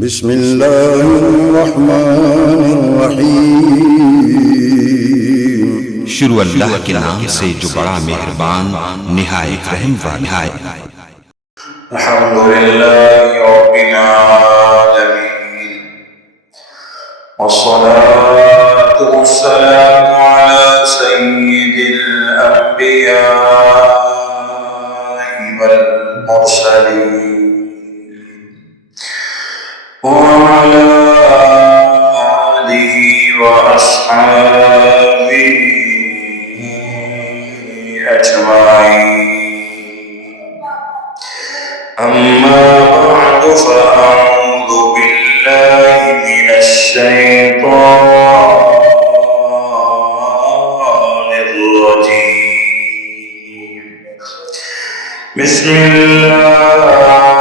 بسم اللہ الرحمن الرحیم۔ شروع اللہ کے نام سے جو بڑا مہربان نہایت رحم والا ہے۔ الحمدللہ رب العالمین والصلاة والسلام على سید الانبیاء والمرسلین وعلى آله وأصحابه أجمعين، أما بعد فأعوذ بالله من الشيطان الرجيم. بسم الله الرحمن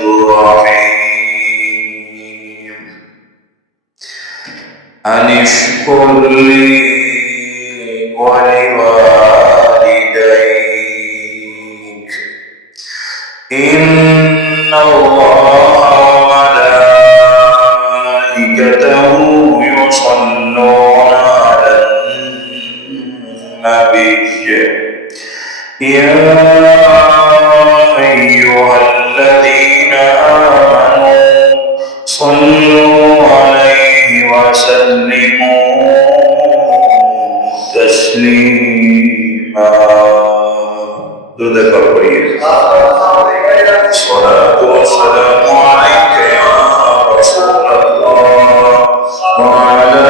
الرحيم. أن اشكر لي ولوالديك إن الله وملائكته يصلون على النبي يا أيها الذين آمنوا صلوا عليه وسلموا تسليما. درود پر پڑھیے. الصلاة والسلام عليك يا رسول الله وعلى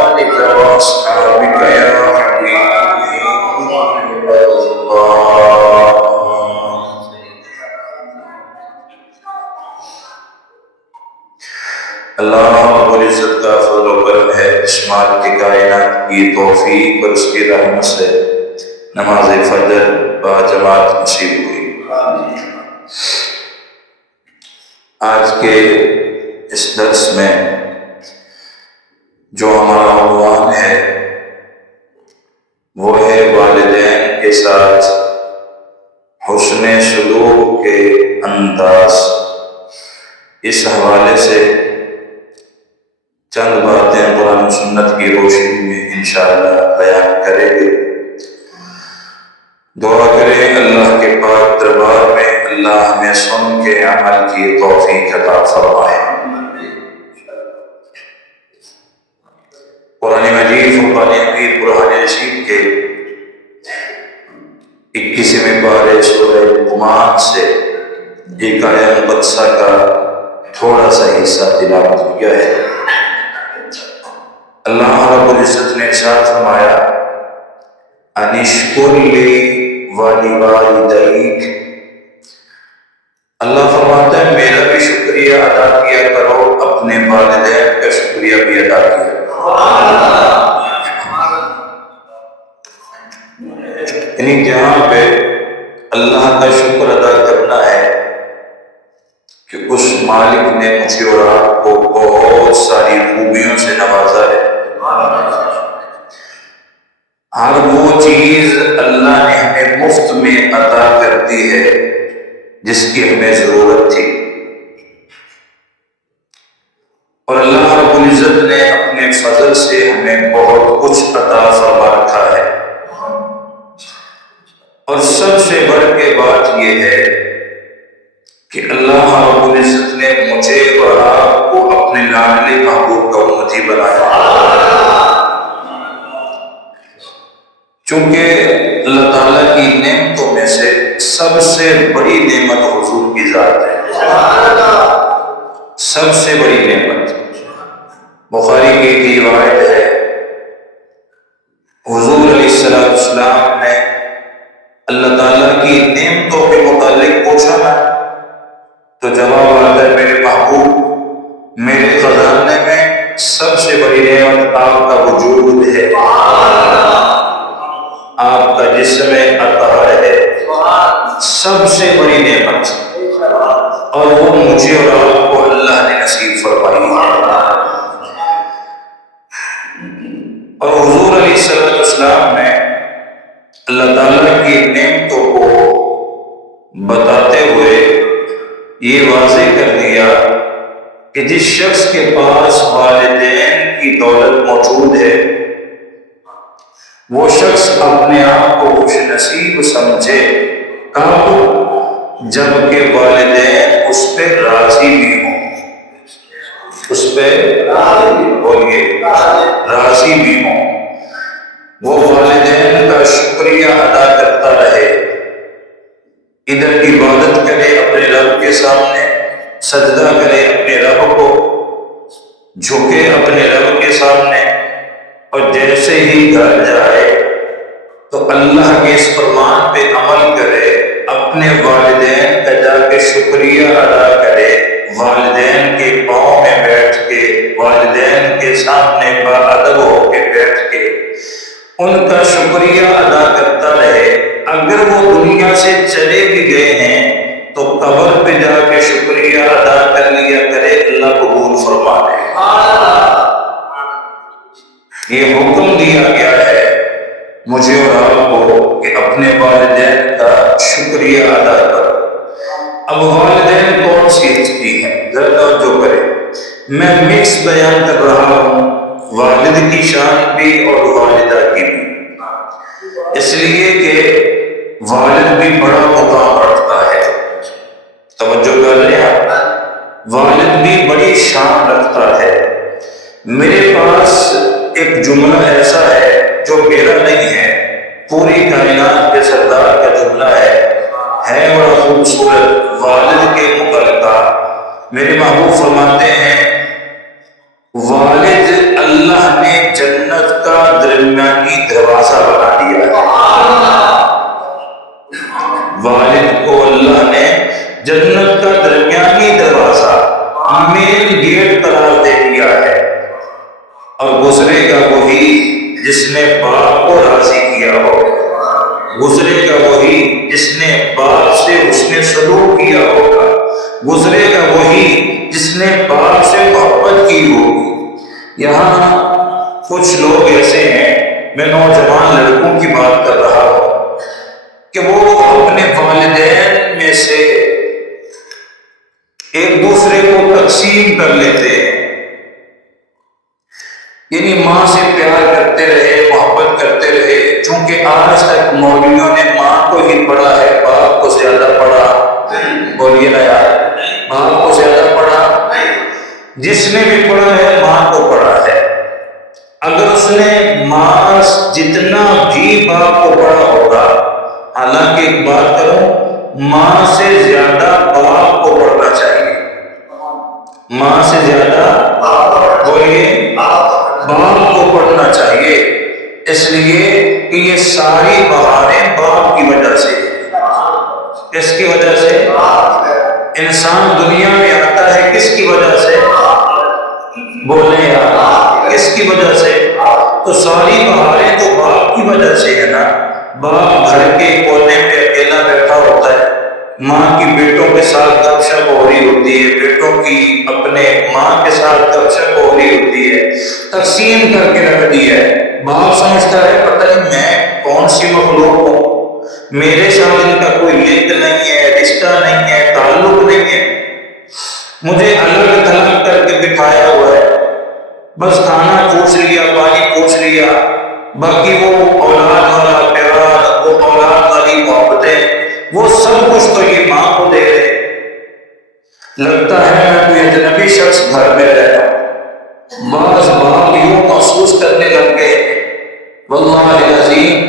آلك وأصحابك يا حبيب الله. اللہ رب العزت کا فضل و کرم ہے، اس مال کی کائنات کی توفیق اور اس کی رحمت سے نماز فجر با جماعت نصیب ہوئی. آج کے اس درس میں جو ہمارا عنوان ہے وہ ہے والدین کے ساتھ حسن سلوک کے انداز. اس حوالے سے چند باتیں قرآن و سنت کی روشنی میں انشاءاللہ بیان کریں گے. دعا کریں اللہ کے پاک دربار میں اللہ ہمیں سن کے عمل کی توفیق عطا فرمائے. قرآن مجید فرقان حمید برہان رشید کے 21ویں پارے سورہ لقمان سے ایک آیہ مقدسہ کا تھوڑا سا حصہ تلاوت کیا ہے. اللہ رب العزت نے ارشاد فرمایا ان اشکر لی ولوالدیک. اللہ فرماتا ہے میرا بھی شکریہ ادا کیا کرو، اپنے والدین کا شکریہ بھی ادا کیا کرو. یعنی جہاں پہ اللہ کا شکر ادا کرنا ہے کہ اس مالک نے مجھے اور آپ کو بہت ساری خوبیوں سے نوازا ہے. ہر وہ چیز اللہ نے ہمیں مفت میں عطا کر دی ہے جس کی ہمیں ضرورت تھی، اور اللہ رب العزت نے اپنے فضل سے ہمیں بہت کچھ عطا فرما رکھا ہے. اور سب سے بڑھ کے بات یہ ہے کہ اللہ رب العزت نے مجھے اور آپ کو اپنے لاڈلے محبوب کا امتی بنایا. چونکہ اللہ تعالیٰ کی نعمتوں میں سے سب سے بڑی نعمت حضور کی ذات ہے. سب سے بڑی نعمت بخاری کی ایک روایت ہے، حضور علیہ السلام نے اللہ تعالیٰ کی نعمتوں کے متعلق پوچھا نا تو جواب آتا ہے میرے محبوب، میرے خزانے میں سب سے بڑی نعمت آپ کا وجود ہے، آپ کا جسم اطہر ہے، سب سے بڑی نعمت، اور وہ مجھے اور آپ کو اللہ نے نصیب فرمائی ہے. اور حضور علیہ السلام نے اللہ تعالیٰ کی نعمتوں کو بتاتے ہوئے یہ واضح کر دیا کہ جس شخص کے پاس والدین کی دولت موجود ہے وہ شخص اپنے آپ کو خوش نصیب سمجھے کب؟ جبکہ والدین اس پہ راضی بھی ہوں، اس پہ بولیے راضی بھی ہوں، وہ والدین کا شکریہ ادا کرتا رہے، ادھر عبادت کرے اپنے رب کے سامنے، سجدہ کرے اپنے رب کو، جھکے اپنے رب کے سامنے، اور جیسے ہی گھر جائے تو اللہ کے اس فرمان پہ عمل کرے، اپنے والدین کا جا کے شکریہ ادا کرے، والدین کے پاؤں میں بیٹھ کے، والدین کے سامنے باادب ہو کے بیٹھ کے ان کا شکریہ ادا کرتا رہے۔ اگر وہ دنیا سے چلے بھی گئے ہیں تو قبر پہ جا کے شکریہ ادا کر لیا کرے، اللہ قبول فرما لے۔ یہ حکم دیا گیا ہے مجھے اور آپ کو کہ اپنے والدین کا شکریہ ادا کرو۔ اب والدین کون سی ہستی ہے، ذرا توجہ کرے، میں مکس بیان کر رہا ہوں، والد کی شان بھی اور والدہ کی بھی، اس لیے کہ والد بھی بڑا مقام رکھتا ہے، توجہ کر لیں آپ، والد بھی بڑی شان رکھتا ہے۔ میرے پاس ایک جملہ ایسا ہے جو میرا نہیں ہے، پوری کائنات کے سردار کا جملہ ہے بڑا خوبصورت، والد کے متعلقہ میرے محبوب فرماتے ہیں والد اللہ نے جنت کا درمیانی دروازہ بنا دیا ہے، والد کو اللہ نے جنت کا درمیانی دروازہ مین گیٹ قرار دے دیا ہے، اور گزرے گا وہی جس نے باپ کو راضی کیا ہو، گزرے گا وہی جس نے باپ سے حسن سلوک کیا ہوگا، گزرے گا وہی جس نے باپ سے محبت کی ہوگی۔ یہاں کچھ لوگ ایسے ہیں، میں نوجوان لڑکوں کی بات کر رہا ہوں، کہ وہ اپنے والدین میں سے ایک دوسرے کو تقسیم کر لیتے ہیں، یعنی ماں سے پیار کرتے رہے، محبت کرتے رہے، چونکہ آج تک مولویوں نے ماں کو ہی پڑھا ہے، باپ کو زیادہ پڑھا، بولیے نا یار، باپ کو زیادہ پڑھا، جس نے بھی پڑھا ہے ماں کو پڑھا ہے۔ اگر اس نے ماں جتنا بھی باپ کو پڑھا ہوگا، حالانکہ ایک بات کروں، ماں سے زیادہ باپ کو پڑھنا چاہیے، ماں سے زیادہ بولیے باپ کو پڑھنا چاہیے، اس لیے کہ یہ ساری بہاریں باپ کی وجہ سے، کس کی وجہ سے؟ انسان دنیا میں آتا ہے کس کی وجہ سے؟ بولیں یار، کس کی وجہ سے؟ تو ساری بہاریں تو باپ کی وجہ سے ہے نا۔ باپ گھر کے کونے میں اکیلا بیٹھا ہوتا ہے، ماں کی بیٹوں کے ساتھ گپ شپ ہو رہی ہوتی ہے، بیٹوں کی اپنے ماں کے ساتھ گپ شپ ہو رہی ہوتی ہے، تقسیم کر کے رکھ دی ہے۔ باپ سمجھتا ہے پتہ نہیں میں کون سی مخلوق ہوں، میرے ساتھ ان کا کوئی لنک نہیں ہے، رشتہ نہیں ہے، تعلق نہیں ہے، مجھے الگ تھلگ کر کے بٹھایا ہوا ہے، بس کھانا پوچھ لیا، پانی پوچھ لیا، باقی وہ اولاد والا پیار، وہ اولاد والی محبتیں، وہ سب کچھ تو یہ ماں کو دے رہے۔ لگتا ہے میں کوئی اجنبی شخص گھر میں رہتا ہوں، بعض باپ یوں محسوس کرنے لگ گئے، واللہ العظیم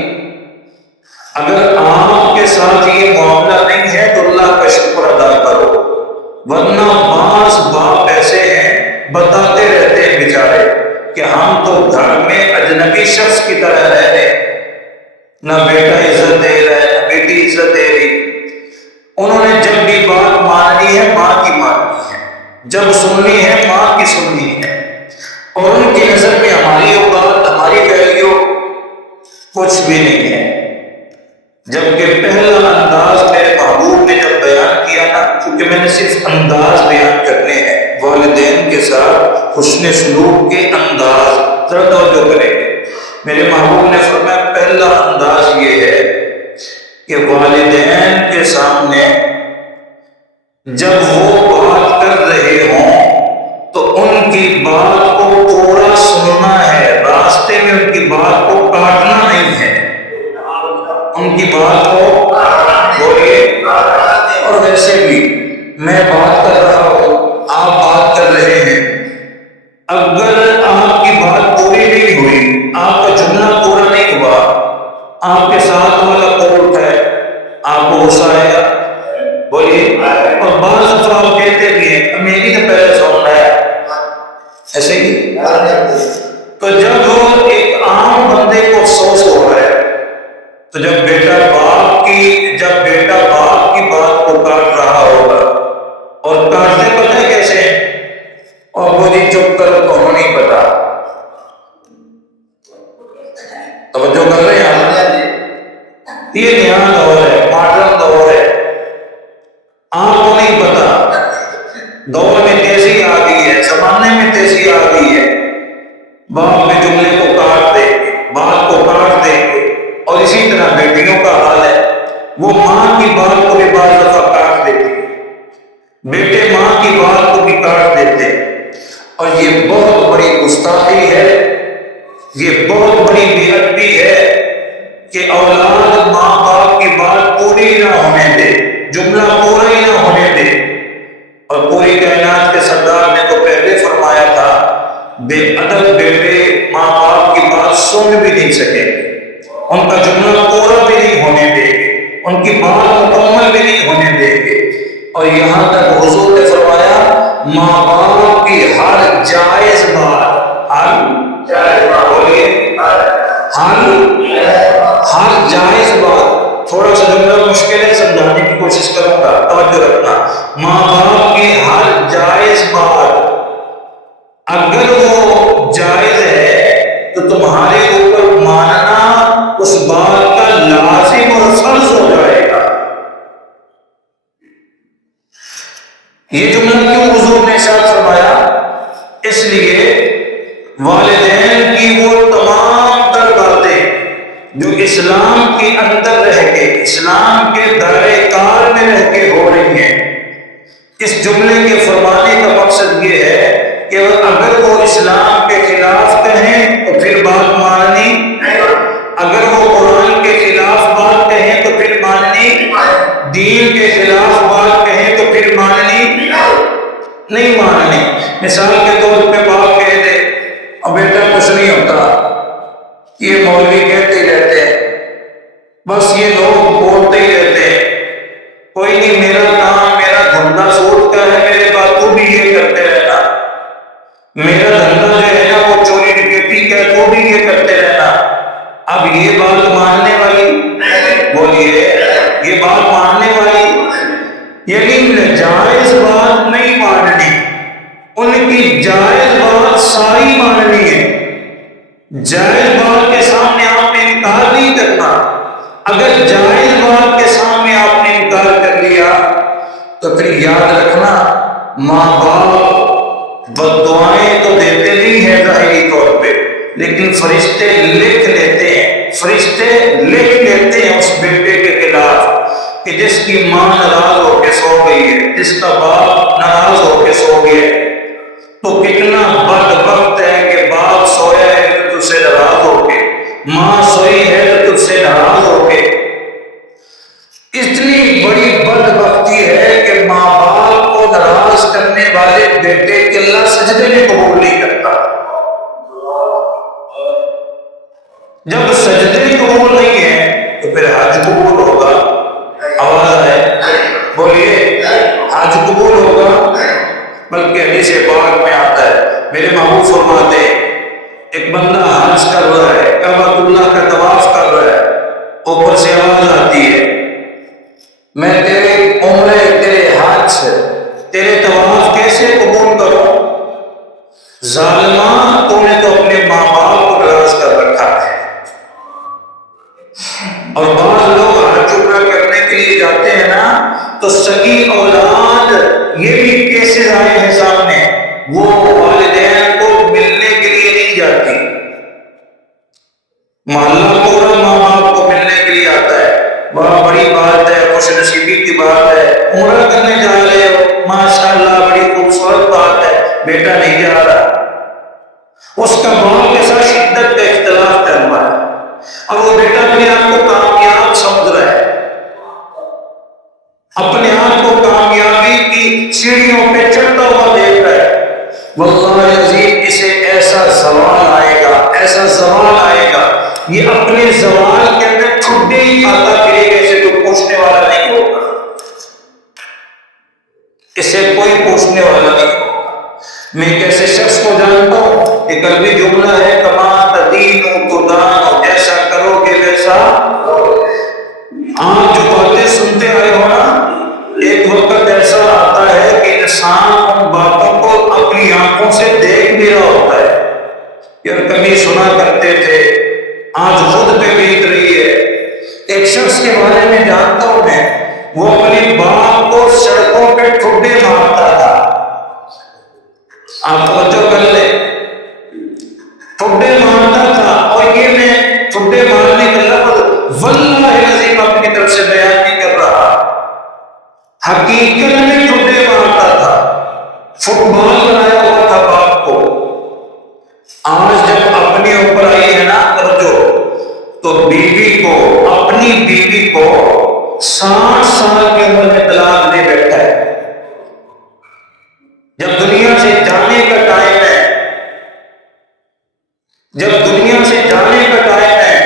اگر آپ کے ساتھ یہ معاملہ نہیں ہے تو اللہ کا شکر ادا کرو، ورنہ بعض باپ ایسے ہیں بتاتے رہتے ہیں بیچارے کہ ہم تو گھر میں اجنبی شخص کی طرح رہ رہے، نہ بیٹا عزت دے رہا ہے نہ بیٹی عزت دے رہی۔ انہوں نے جب بھی بات ماننی ہے ماں کی ماننی ہے، جب سننی ہے ماں کی سننی ہے، اور ان کی نظر میں ہماری اوقات، ہماری ویلیو کچھ بھی نہیں ہے۔ جبکہ پہلا انداز میرے محبوب نے جب بیان کیا نا، کیونکہ میں نے صرف انداز بیان کرنے ہیں، والدین کے ساتھ حسن سلوک کے انداز، ذرا توجہ کریں گے، میرے محبوب نے فرمایا پہلا انداز یہ ہے کہ والدین کے سامنے جب وہ بات کر رہے ہوں تو ان کی بات کو پورا سننا ہے، راستے میں ان کی بات کو کاٹنا نہیں ہے، ان کی بات کو بولیے۔ اور ویسے بھی میں بات کر رہا ہوں، آپ بات کر رہے ہیں، اگر آپ کی بات پوری نہیں ہوئی، آپ کا جملہ پورا نہیں ہوا، آپ کے ساتھ والا کوٹ ہے، آپ کو غصہ آئے گا، بولیے۔ اور بعض افراد کہتے بھی ہیں میری تو پہلے سننا ہے، ایسے ہی۔ تو جب ایک عام بندے کو افسوس ہو رہا ہے، تو جب بیٹا باپ کی بات کو کاٹ رہا ہوگا، اور کاٹتے پتہ ہے کیسے، اور وہ جی چپ کر تو نہیں پتا، توجہ کر رہے ہیں آپ؟ یہ نیا دور ہے، ماڈرن دور ہے، آپ کو نہیں پتا، دور میں تیزی آ گئی ہے، زمانے میں تیزی آ گئی ہے، باپ میں جملے کو کاٹ دیں گے، بات کو کاٹ دیں گے، اور اسی طرح بیٹیوں کا حال ہے، وہ ماں کی بات کو بھی بعض دفعہ کاٹ دیتی ہے، بیٹے ماں کی بات کو بھی کاٹ دیتے ہیں، اور یہ بہت بڑی گستاخی ہے، یہ بہت بڑی بے ادبی ہے کہ اولاد ماں باپ کی بات پوری نہ ہونے دے، جملہ پورا ہی نہ ہونے دے۔ اور پوری کائنات کے سردار نے تو پہلے فرمایا تھا، بے ادب بیٹے ماں باپ کی بات سن بھی نہیں سکیں گے، ان کا جملہ پورا بھی نہیں ہونے دیں گے، ان کی بات مکمل بھی نہیں ہونے دیں گے۔ اور یہاں تک حضور نے فرمایا ماں باپ کی ہر جائز بات، ہر جائز بات، تھوڑا سا جملہ مشکل ہے، سمجھانے کی کوشش کروں گا، توجہ رکھنا، ماں باپ کی ہر جائز بات اگر وہ جائز ہے تو تمہارے اوپر ماننا اس بات کا لازم اور فرض ہو جائے گا۔ یہ جملہ کیوں حضور نے ارشاد فرمایا؟ اس لیے والدین کی وہ تمام تر باتیں جو اسلام کے اندر رہ کے، اسلام کے دائرۂ کار میں رہ کے ہو رہی ہیں، اس جملے کے فرمانے کا مقصد یہ ہے کہ اگر وہ اسلام کے خلاف کہیں تو پھر بات ماننی، اگر وہ قرآن کے خلاف بات کہیں تو پھر ماننی، دین کے خلاف بات کہیں تو پھر ماننی نہیں ماننی۔ مثال کے طور پہ باپ کہہ دے اور بیٹا کچھ نہیں ہوتا، یہ مولوی کہتے ہی رہتے ہیں، بس یہ لوگ بولتے ہی رہتے ہیں، کوئی نہیں، میرا کام میرا دھندا سوٹ کا ہے، میرے بات تو بھی یہ کرتے رہنا، میرا دھندا جو ہے نا وہ چوری ڈکیتی کا ہے، تو بھی یہ کرتے رہنا۔ اب یہ بات ماننے والی، بولیے، یہ بات ماننے والی، یعنی جائز بات نہیں ماننی، ان کی جائز بات ساری ماننی ہے، جائز بات کے سامنے آپ نے انکار نہیں کرنا۔ اگر جائز بات کے سامنے آپ نے انکار کر لیا تو پھر یاد رکھنا ماں باپ بد دعائیں تو دیتے نہیں ہیں ظاہری طور پہ، لیکن فرشتے لکھ لیتے ہیں، فرشتے لکھ لیتے ہیں اس بیٹے کے خلاف کہ جس کی ماں ناراض ہو کے سو گئی ہے، جس کا باپ ناراض ہو کے سو گیا ہے، تو کتنا بدبخت ہے کہ باپ سویا ہے تو تجھ سے ناراض ہو کے، ماں سوئی ہے تو تجھ سے ناراض ہو کے۔ اتنی بڑی بدبختی ہے کہ ماں باپ کو ناراض کرنے والے بیٹے کے اللہ سجدے میں قبول نہیں کرتا۔ جب سجدے قبول نہیں ہے تو پھر حج قبول ہوگا؟ آواز ہے، بولیے، حج قبول ہوگا؟ بلکہ حدیث پاک میں آتا ہے، میرے محبوب فرماتے ہیں ایک بندہ حج کر رہا ہے، کعبۃ اللہ کا طواف کر رہا ہے، اوپر سے آواز آتی ہے میں تیرے عمرے، تیرے حج، تیرے طواف کیسے قبول کروں؟ ظالمہ، تو نے تو اپنے ماں باپ کو ناراض کر رکھا ہے۔ اور بعض لوگ حج عمرہ کرنے کے لیے جاتے ہیں نا تو سگی اولاد، یہ بھی کیسز آئے ہیں سامنے، وہ والدین کو ملنے کے لیے نہیں جاتی، محلہ پورا ماں باپ کو ملنے کے لیے آتا ہے، بڑی خوشنصیبی کی بات ہے، عمرہ کرنے جا رہے ہو، ماشاءاللہ بڑی خوبصورت بات ہے، بیٹا نہیں جا رہا، اس کا باپ کے ساتھ شدت کا اختلاف چل رہا ہے اور وہ بیٹا اپنے آپ کو کامیاب سمجھ رہا ہے، اپنے آپ کو کامیابی کی سیڑھیوں پہ چڑھتا ہوا دیکھ رہا ہے۔ واللہ عزیز اسے ایسا زوال آئے گا، ایسا زوال آئے گا، یہ اپنے زوال کے اندر ٹھڈے ہی کھاتا پھرے گا، اسے تو پوچھنے والا نہیں ہوگا، اسے کوئی پوچھنے والا نہیں ہوگا۔ میں ایک ایسے شخص کو جانتا ہوں، ایک عربی جملہ ہے، کما تدین تدان، جیسا کرو گے ویسا۔ آپ جو باتیں سنتے آئے ہو نا، ایک وقت ایسا آتا ہے کہ انسان ان باتوں کو اپنی آنکھوں سے دیکھ بھی رہا ہوتا ہے، یار کبھی سنا کرتے تھے، آج خود پہ بیت رہی ہے۔ ایک شخص کے بارے میں جانتا ہوں میں، وہ اپنے باپ کو سڑکوں پہ ٹھڈے مارتا تھا، آپ توجہ کر لیں، ٹھڈے مارتا تھا، اور یہ میں ٹھڈے مارنے کا لفظ واللہ العظیم اپنی طرف سے بیان نہیں کر رہا، حقیقت میں ٹھڈے مارتا تھا، فٹ بال بنایا ہوا تھا باپ کو۔ آج جب اپنے اوپر آئی ہے نا توجہ، تو بیوی کو، اپنی بیوی کو 60 سال کی عمر میں طلاق دے بیٹھا ہے۔ جب دنیا سے جانے کا ٹائم ہے، جب دنیا سے جانے کا ٹائم ہے،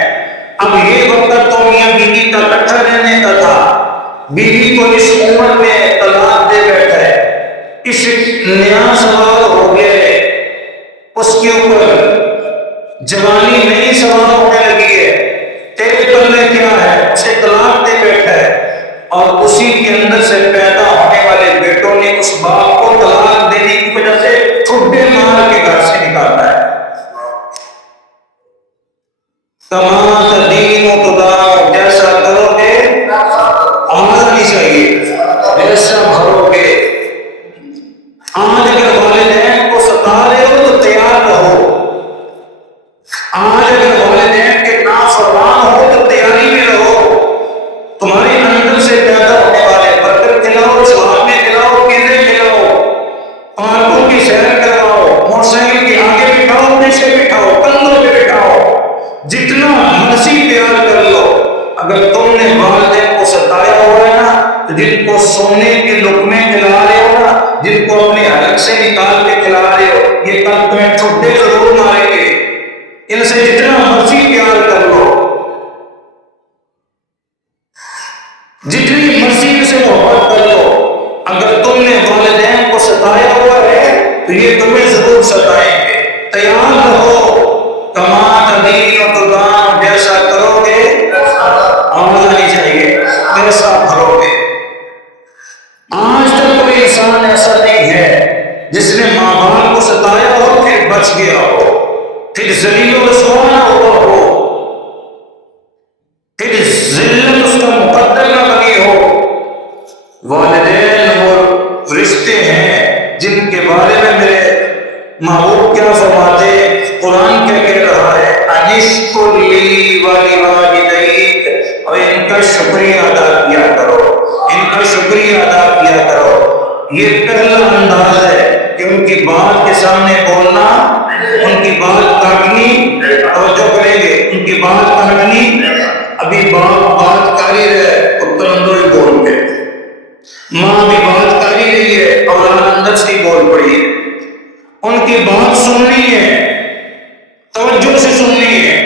اب یہ وقت تو میاں بیوی کا اکٹھا رہنے کا تھا، بیوی کو اس عمر میں طلاق دے بیٹھا ہے، اس نیا سوال ہو گئے، اس کے اوپر جوانی نئی سوال ہونے لگی ہے، تیرے پلے کیا ہے، اسے طلاق دے بیٹھا ہے، اور اسی کے اندر سے پیدا ہونے والے بیٹوں نے اس باپ کو طلاق دینے کی وجہ سے ٹھڈے مار کے گھر سے نکالا ہے۔ کما تدین تدان، جیسا کرو گے آنا نہیں چاہیے، ویسا بھرو گے۔ آج اگر والدین کو ستا رہے ہو تو تیار رہو، آج اگر والدین کے نافرمان ہو تو تیاری میں رہو، تمہارے اندر سے پیدا ہونے والے برگر کھلاؤ، شورمے کھلاؤ، پیزے کھلاؤ، پارکوں کی سیر کرواؤ، موٹر سائیکل کے آگے بٹھاؤ، پیچھے بٹھاؤ، کندھوں پہ بٹھاؤ، جتنا مرضی پیار کر لو، اگر تم نے والدین کو ستایا ہوا ہے نا، تو جن کو سونے کے لقمے کھلا رہے ہو نا، جن کو اپنے حلق سے نکال کے کھلا رہے ہو، یہ کل تمہیں ٹھڈے ضرور ماریں گے، ان سے جتنا مرضی پیار کر لو، جتنی مرضی ان سے محبت کر لو، اگر تم نے والدین کو ستایا ہوا ہے تو یہ تمہیں ضرور ستائیں گے، تیار رہو۔ کما تدین تدان، جیسا کرو گے آنا نہیں چاہیے، ویسا بھرو گے۔ آج تک کوئی انسان ایسا نہیں ہے جس نے ماں باپ کو ستایا ہو پھر بچ گیا ہو، پھر ذلیل و رسوا نہ ہوا ہو، پھر ذلت اس کا مقدر نہ بنی ہو۔ والدین وہ رشتے ہیں جن کے بارے میں میرے محبوب کیا فرماتے ہیں، قرآن کیا کہہ رہا ہے، انشکر لی ولوالدیک، اور ان کا شکریہ ادا کیا کرو، ان کا شکریہ ادا کیا کرو۔ یہ پہلا انداز ہے کہ ان کی بات کے سامنے بولنا، ان کی بات کاٹنی، توجہ کریں گے، ان کی بات کاٹنی، ابھی باپ بات کاری رہے پتر اندر ہی بول کے، ماں بھی بات کاری رہی ہے اور اندر سے ہی بول پڑی ہے، ان کی بات سننی ہے، توجہ سے سننی ہے۔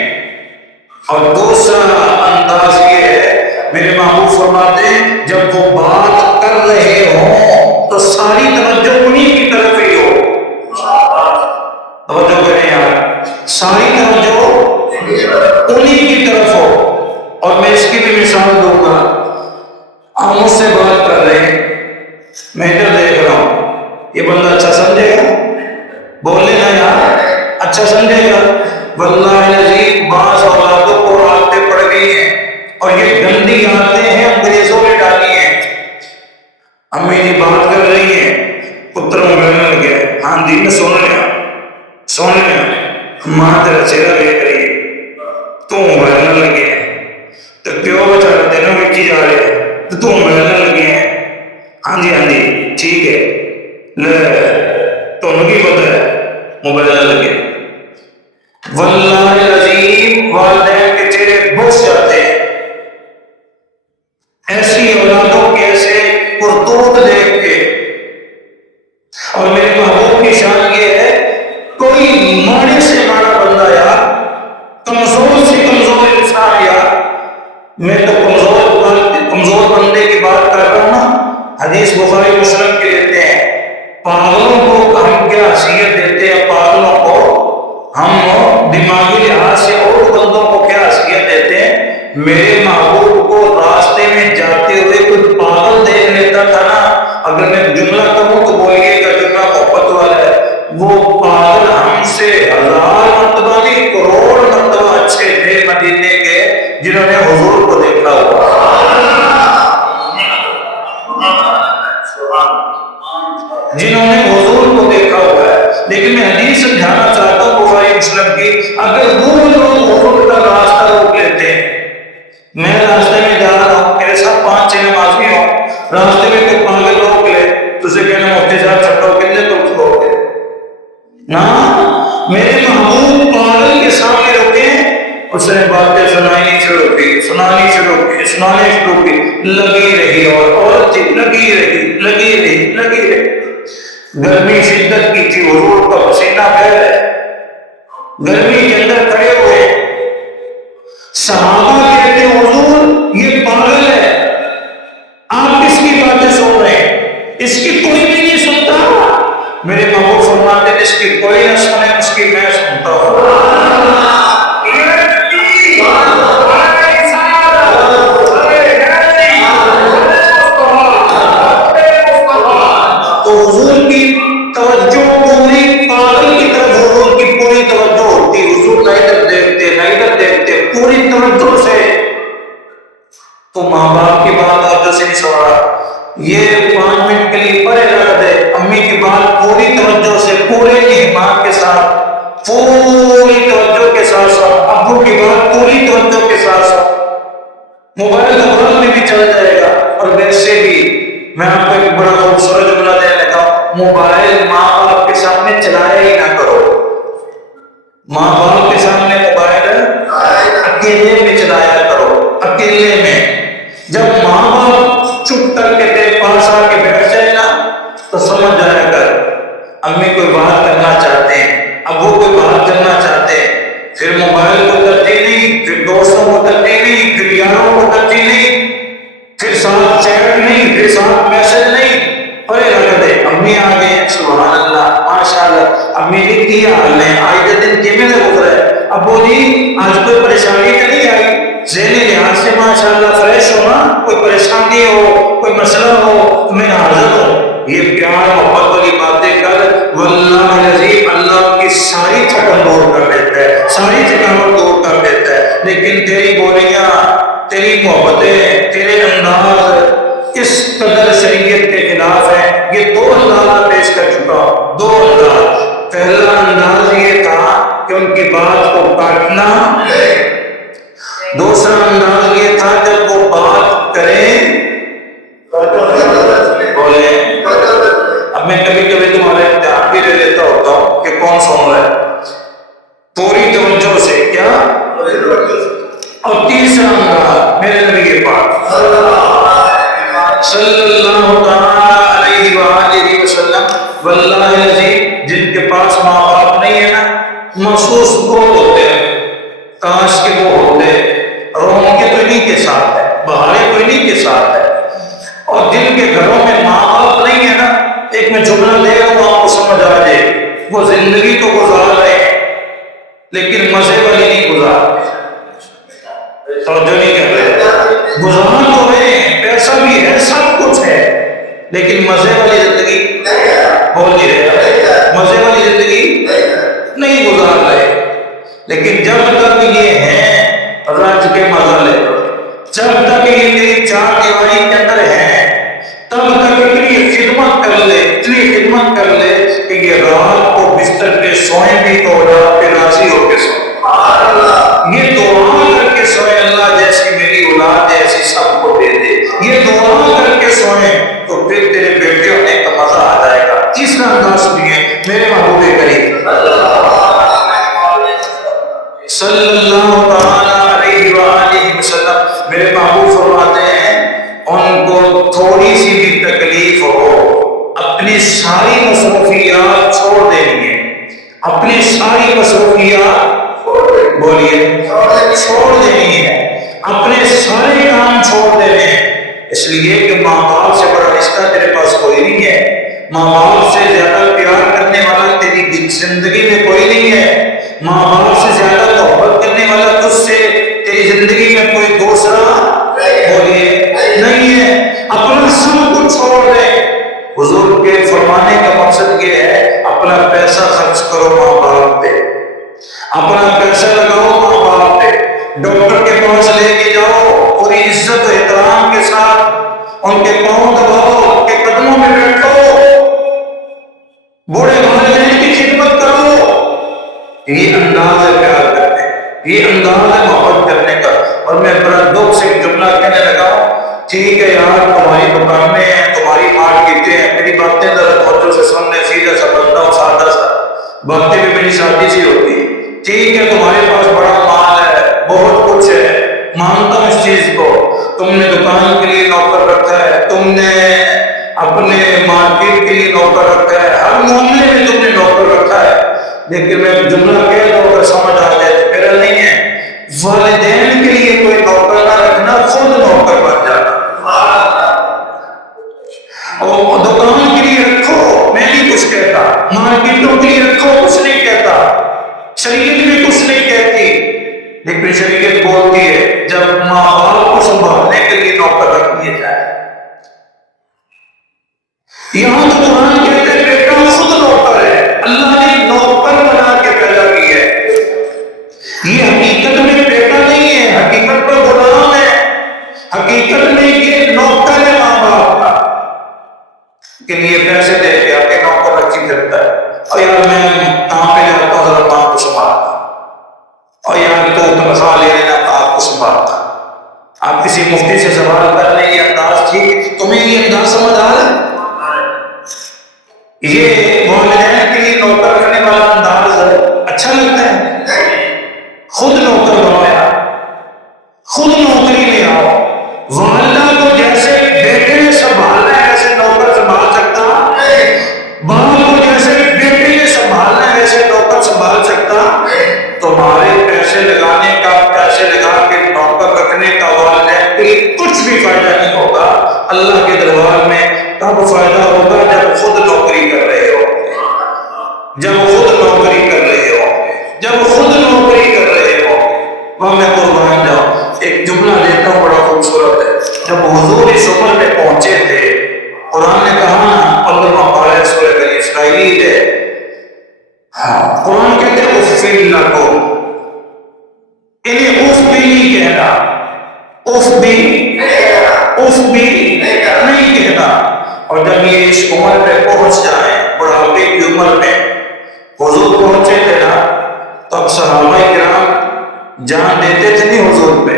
اور دوسرا انداز یہ ہے، میرے محبوب فرماتے ہیں جب وہ بات کر رہے ہوں تو ساری توجہ انہی کی طرف ہی ہو، توجہ کریں یار، ساری توجہ انہی کی طرف ہو۔ اور میں اس کی بھی مثال دوں گا، آپ مجھ سے بات کر رہے ہیں، میں ادھر دیکھ رہا ہوں، یہ بندہ اچھا سمجھے گا، بولے نا یار، اچھا سمجھے گا، واللہ العظیم بعض اولادوں کو عادتیں پڑ گئی ہیں، اور یہ گندی عادتیں ہیں انگریزوں نے ڈالی ہیں۔ امی جی بات کر رہی ہیں، پتر موبائل میں لگ گیا، ہاں جی میں سن لیا، ماں تیرا چہرہ دیکھ رہی ہے، تو موبائل میں لگے، تو پیو بچارا دنوں وچ ہی جا رہے تو موبائل میں لگے، ہاں جی ٹھیک ہے، لے تمہیں کی پتہ ہے موبائل لگے، واللہ العظیم والدین کے چہرے بھس جاتے ہیں ایسی اولادوں کے ایسے کرتوت دیکھ کے۔ اور میرے محبوب کی شان یہ ہے، کوئی ماڑے سے ماڑا بندہ یا کمزور سے کمزور انسان، یا میں تو کمزور بندے کی بات کر رہا ہوں نا، حدیث بخاری مسلم کے لیتے ہیں، پاگلوں کو ہم کیا حیثیت دیتے ہیں، پاگلوں کو ہم دماغی لحاظ سے اور بندوں کو کیا حیثیت دیتے ہیں، میرے محبوب کو راستے میں جاتے ہوئے کوئی پاگل دیکھ لیتا تھا نا، اگر میں جملہ کہوں تو بولیے گا جملہ محبت والا ہے، وہ پاگل ہم سے 1000 مرتبہ نہیں کروڑ مرتبہ اچھے تھے مدینے کے جنہوں نے حضور کو دیکھا ہوا، جنہوں نے حضور کو دیکھا ہوا ہے۔ لیکن میں حدیث سمجھانا چاہتا ہوں بخاری مسلم کی، اگر وہ لوگ حضور کا راستہ روک لیتے ہیں، میں راستے میں جا رہا ہوں، میرے ساتھ 5-6 نمازی ہوں، راستے میں کوئی پاگل روک لے تو اسے کہنا مفتی صاحب چھٹو کتنے تو اس کو نا، میرے محبوب پاگل کے سامنے روکے، اس نے باتیں سنانی شروع کی، لگی رہی، اور عورت تھی، لگی رہی، گرمی شدت کی تھی، حضور کا پسینہ بہہ رہا ہے، گرمی کے اندر کھڑے ہوئے، صحابہ کہتے ہیں حضور یہ پاگل ہے، آپ کس کی باتیں سن رہے ہیں، اس کی کوئی بھی نہیں سنتا، میرے محبوب فرماتے ہیں اس کی کوئی نہ سنے، اس کی میں سنتا ہوں۔ تو حضور کی توجہ پوری پاگل کی طرف، حضور کی پوری توجہ ہوتی، حضور نہ ادھر دیکھتے پوری توجہ سے۔ تو ماں باپ کی بات آپ سے نہیں سوڑا، یہ 5 منٹ کے لیے پرے رکھ دے، امی کی بات پوری توجہ سے، پورے اہتمام کے ساتھ، پوری توجہ کے ساتھ، ابو کی بات پوری توجہ کے ساتھ، موبائل دماغ میں بھی چل جائے گا۔ اور ویسے بھی میں آپ کو ایک بڑا خوبصورت جملہ دے دیتا ہوں، موبائل ماں باپ کے سامنے چلایا ہی نہ کرو، ماں باپ کے سامنے موبائل اکیلے میں چلایا کرو، اکیلے میں۔ جب ماں باپ چپ کر کے تیرے پاس آ کے بیٹھ جائے نا تو سمجھ جایا کر امی کوئی بات کرنا چاہتے ہیں، ابو کوئی بات کرنا چاہتے ہیں، پھر موبائل کو ترجیح نہیں، پھر دوستوں کو ترجیح نہیں، پھر یاروں کو ترجیح نہیں، پھر ساتھ چیٹ نہیں، پھر ساتھ میسج نہیں، پرے رکھ دے، امی آ گئے، سبحان اللہ ماشاءاللہ، امی جی کی حال ہے، آج کے دن کیویں سے گزرا ہے، ابو جی آج کوئی پریشانی تو نہیں آئی، ذہنی لحاظ سے ماشاءاللہ فریش ہو نا، کوئی پریشانی ہو، کوئی مسئلہ ہو، میں حاضر ہوں، یہ پیار محبت والی باتیں کر، واللہ العظیم اللہ کی ساری تھکن دور کر دیتا ہے، ساری تھکاوٹ دور کر دیتا ہے۔ لیکن تیری بولیاں، تیری محبتیں، تیرے انداز اس قدر شریعت کے خلاف ہے۔ یہ 2 انداز پیش کر چکا ہوں، 2 انداز۔ پہلا انداز یہ تھا کہ ان کی بات کو کاٹنا، دوسرا انداز یہ تھا جب وہ بات کریں بولے۔ اب میں کبھی کبھی تمہارے امتحان بھی لے لیتا ہوتا ہوں کہ کون سن رہا ہے، پوری توجہ سے، کیا؟ اور تیسرا انداز میرے نبی پاک صلی اللہ علیہ وآلہ وسلم، واللہ العظیم جن کے پاس ماں باپ نہیں ہے نا، محسوس وہ ہوتے ہیں، کاش کہ وہ ہوتے، روم کے تو انہیں کے ساتھ ہے، بہارے تو انہیں کے ساتھ ہے۔ اور جن کے گھروں میں ماں باپ نہیں ہے نا، ایک میں جملہ دے رہا ہوں آپ کو سمجھ آ جائے، وہ زندگی تو گزار رہے ہیں لیکن مزے والی نہیں گزار رہے، توجہ نہیں کر رہے، گزار تو رہے ہیں، پیسہ بھی ہے، سب کچھ ہے، لیکن مزے والی زندگی بول نہیں رہے، مزے والی زندگی نہیں گزار رہے۔ لیکن جب تک یہ ہے رج کے مزہ لے، جب تک یہ تیری 4 دیواری کے اندر ہے، تب تک اتنی خدمت کر لے، اتنی خدمت کر لے کہ یہ رات کو بستر پہ سوئیں بھی تو رات پہ راضی ہو کے سوئیں، یہ دعا کر کے سوئیں اللہ جیسی میری اولاد جیسی سب کو دے دے، یہ دعا کر کے سوئیں تو پھر پھر تیرے بیٹے ہونے کا مزہ آ جائے گا. تیسرا انداز سنیے میرے محبوب کریم صلی اللہ تعالی علیہ وآلہ وسلم. میرے محبوب فرماتے ہیں ان کو تھوڑی سی بھی تکلیف ہو اپنی ساری مصروفیات چھوڑ دینی ہے. اپنی ساری مصروفیات بولیے چھوڑ دینی ہے. اپنے سارے کام چھوڑ دینے ہیں. اس لیے کہ ماں باپ سے بڑا رشتہ تیرے پاس کوئی نہیں ہے. ماں باپ سے زیادہ پیار کرنے والا تیری زندگی میں کوئی نہیں ہے. ماں باپ سے زیادہ محبت کرنے والا تجھ سے تیری زندگی میں کوئی دوسرا بولیے نہیں ہے. اپنا سب کچھ چھوڑ دے. حضور کے فرمانے کا مقصد یہ ہے اپنا پیسہ خرچ کرو ماں باپ پہ. اپنا پیسہ لگاؤ ماں باپ پہ. ڈاکٹر کے پاس لے کے جاؤ پوری عزت و احترام کے ساتھ ان کے پاؤں دباؤ ان کے قدموں میں بیٹھو. بوڑھے والدین کی خدمت کرو. یہ انداز ہے پیار کرنے, یہ انداز ہے محبت کرنے کا. اور میں بڑا دکھ سے ایک جملہ کہنے لگا ہوں, ٹھیک ہے یار تمہاری دکان میں ہیں, تمہاری مارکیٹیں ہیں, میری باتیں ذرا توجہ سے سننے, سیدھا سا بندہ ہوں, سادہ سا باتیں بھی میری شادی سی ہوتی ہے. ٹھیک ہے تمہارے پاس بڑا مال ہے, بہت کچھ ہے, مانتا ہوں اس چیز کو. تم نے دکان کے لیے نوکر رکھا ہے, تم نے اپنے مارکیٹ کے لیے نوکر رکھا ہے, ہر معاملے میں تم نے نوکر رکھا ہے. لیکن میں جملہ کہہ دوں اگر سمجھ آ جائے تو میرا نہیں ہے. والدین کے لیے کوئی نوکر نہ رکھنا, خود نوکر بن جانا. اور دکان کے لیے رکھو, میں نہیں کچھ کہتا. مارکیٹوں کے لیے رکھو, کچھ نہیں کہتا. شریعت بھی کچھ نہیں کہتی. لیکن شریعت بولتی ہے جب ماں باپ کو سنبھالنے کے لیے نوکر رکھ دیے جائے. یہاں تو قرآن کہتے ہیں بیٹا خود نوکر ہے. اللہ نے نوکر بنا کے پیدا کی ہے. یہ حقیقت میں بیٹا نہیں ہے, حقیقت میں غلام ہے. حقیقت میں یہ نوکر ہے ماں باپ کا. کہ یہ پیسے دے کے آپ کے نوکر رکھی کرتا ہے. اور یار میں کہاں پہ جاتا ہوں ذرا ماں کو سنبھالتا, اور یار تو تنخواہ لے لینا آپ کو سنبھالتا. آپ کسی مفتی سے سوال کر لیں یہ انداز ٹھیک, تمہیں یہ انداز سمجھ آ رہا ہے؟ یہ والدین کے لیے نوکر رکھنے والا انداز اچھا لگتا ہے؟ خود نوکر بنو یار, خود نوکری لے آؤ. والدہ کو جیسے بیٹے نے سنبھالنا ہے ویسے نوکر سنبھال سکتا, باپ کو جیسے بیٹے نے سنبھالنا ہے ویسے نوکر سنبھال سکتا. تمہارے پیسے لگانے کا, پیسے لگا کے نوکر رکھنے کا والدین کے لیے کچھ بھی فائدہ نہیں ہوگا. اللہ کے دربار میں تب فائدہ ہوگا جب خود نوکری کر رہے ہو, جب خود نوکری کر رہے ہو, جب خود نوکری کر رہے ہو. وہاں میں قربان جاؤں, ایک جملہ دیتا ہوں بڑا خوبصورت ہے. جب حضور اس عمر میں پہنچے تھے, قرآن نے کہا 15واں پارہ سورہ بنی اسرائیل ہے, ہاں قرآن کہتے ہیں اف لکم, انہیں اف بھی نہیں کہنا, اف بھی نہیں کہنا. اور جب یہ اس عمر پہ پہنچ جائیں, بڑھاپے کی عمر میں حضور پہنچے تھے نا, تب صحابہ کرام جان دیتے تھے نہیں حضور پہ,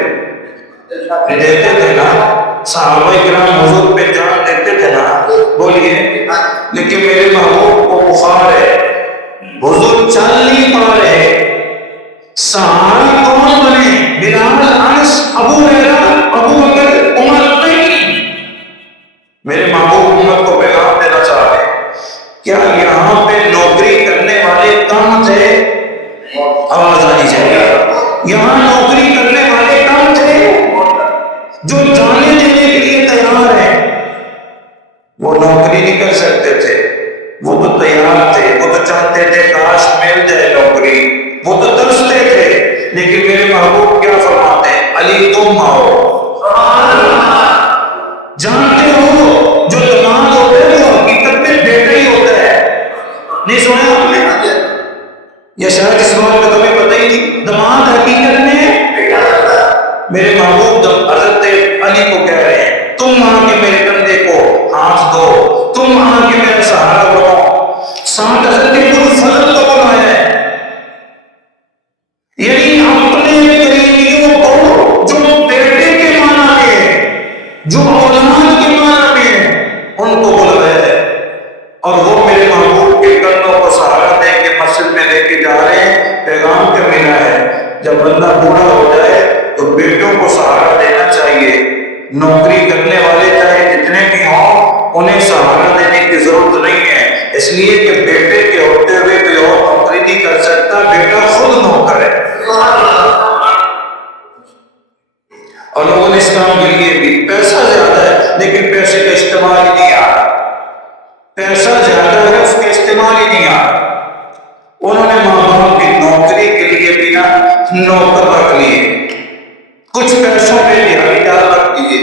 دیتے تھے نا. صحابہ کرام حضور پہ جان دیتے تھے نا, بولیے. لیکن میرے محبوب کو بخار ہے, حضور چل نہیں پا رہے. سہارا کون بنے؟ بلال, انس, ابو ہریرہ, ابو بکر, عمر نہیں. میرے محبوب امت کو پیغام دینا چاہ رہے ہیں. کیا یہاں پہ نوکری کرنے والے کم تھے؟ آواز آنی چاہیے. یہاں نوکری کرنے والے کم تھے جو جانے دینے کے لیے تیار ہیں. وہ نوکری نہیں کر سکتے تھے, وہ تو تیار تھے, وہ تو چاہتے تھے کاش مل جائے نوکری, وہ تو ترستے تھے. لیکن میرے محبوب کیا فرماتے ہیں, علی تم آؤ. جانتے ہو جو دماغ ہوتا ہے وہ حقیقت میں بیٹا ہی ہوتا ہے. نہیں سنا آپ نے؟ یا شاید اس بات کا تمہیں پتہ ہی نہیں, دماغ حقیقت میں میرے محبوب حضرت علی کو کہہ رہے ہیں تم آ کے میرے کندھے کو ہاتھ دو, تم آ کے میرا سہارا بنو. ساتھ حضرت الفضل کو بنایا ہے, یعنی اپنے قریبیوں کو جو بیٹے کے معنی میں, جو اولاد کے معنی میں, ان کو اجر ملا ہے۔ جب بندہ بوڑھا ہو جائے تو بیٹوں کو سہارا دینا چاہیے۔ نوکری کرنے والے چاہے جتنے بھی ہوں انہیں سہارا دینے کی ضرورت نہیں ہے، اس لیے کہ بیٹے کے ہوتے ہوئے کوئی اور نوکری نہیں کر سکتا، بیٹا خود نوکر ہے۔ اور لوگوں نے اس کام کے لیے بھی پیسہ زیادہ ہے لیکن پیسے کا استعمال ہی نہیں آ رہا، پیسہ زیادہ ہے اس کا استعمال ہی نہیں آ رہا۔ انہوں نے ماں باپ کی نوکری کے لیے بھی نا نوکر رکھ لیے، کچھ پیسوں پہ دیہڑیدار رکھ دیے۔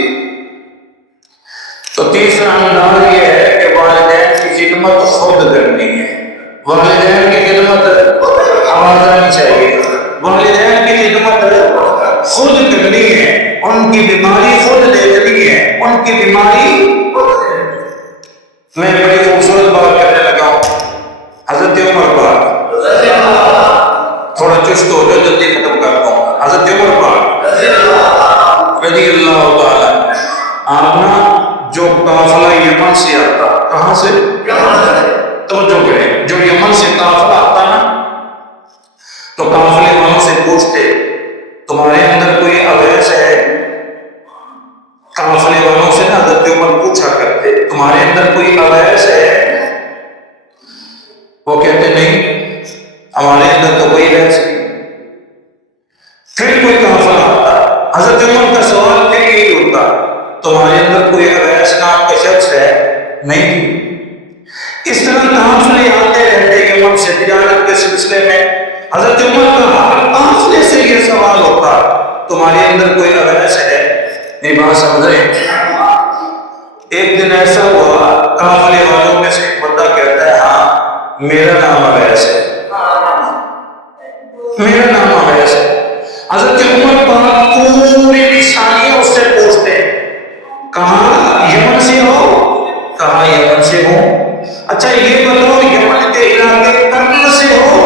تو تیسرا انداز یہ ہے کہ والدین کی خدمت خود کرنی ہے، والدین کی خدمت آواز آنی چاہیے، والدین کی خدمت خود کرنی ہے، ان کی بیماری خود دیکھنی ہے، ان کی بیماری۔ میں بڑی خوبصورت بات کرنے لگا ہوں، حضرت عمر پاک، تھوڑا چست ہو جائے جلدی ختم کرتا ہوں۔ حضرت عمر پاک رضی اللہ تعالیٰ، آپ نا جو قافلہ یمن سے آتا، کہاں سے؟ توجہ کریں، جو یمن سے قافلہ آتا نا تو قافلے والوں سے پوچھتے تمہارے اندر کوئی اویس ہے؟ قافلے والوں سے نا حضرت عمر پوچھا کرتے تمہارے اندر کوئی اویس ہے؟ وہ کہتے نہیں، ہمارے اندر تو کوئی اویس نہیں۔ پھر کوئی قافلہ آتا، حضرت عمر کا سوال پھر یہی ہوتا تمہارے اندر کوئی اویس نام کا شخص ہے؟ نہیں۔ اس طرح قافلے آتے رہتے یمن سے تجارت کے سلسلے میں، حضرت عمر کا ہر قافلے سے یہ سوال ہوتا تمہارے اندر کوئی اویس ہے؟ میری بات سمجھ رہے ہیں؟ ایک دن ایسا ہوا قافلے والوں میں سے ایک بندہ کہتا ہے ہاں میرا نام اویس ہے، میرا نام اویس ہے۔ حضرت عمر پاک پوری نشانیاں اس سے پوچھتے کہاں یمن سے ہو؟ کہاں یمن سے ہو؟ اچھا یہ بتاؤ یمن کے علاقے کرن سے ہو؟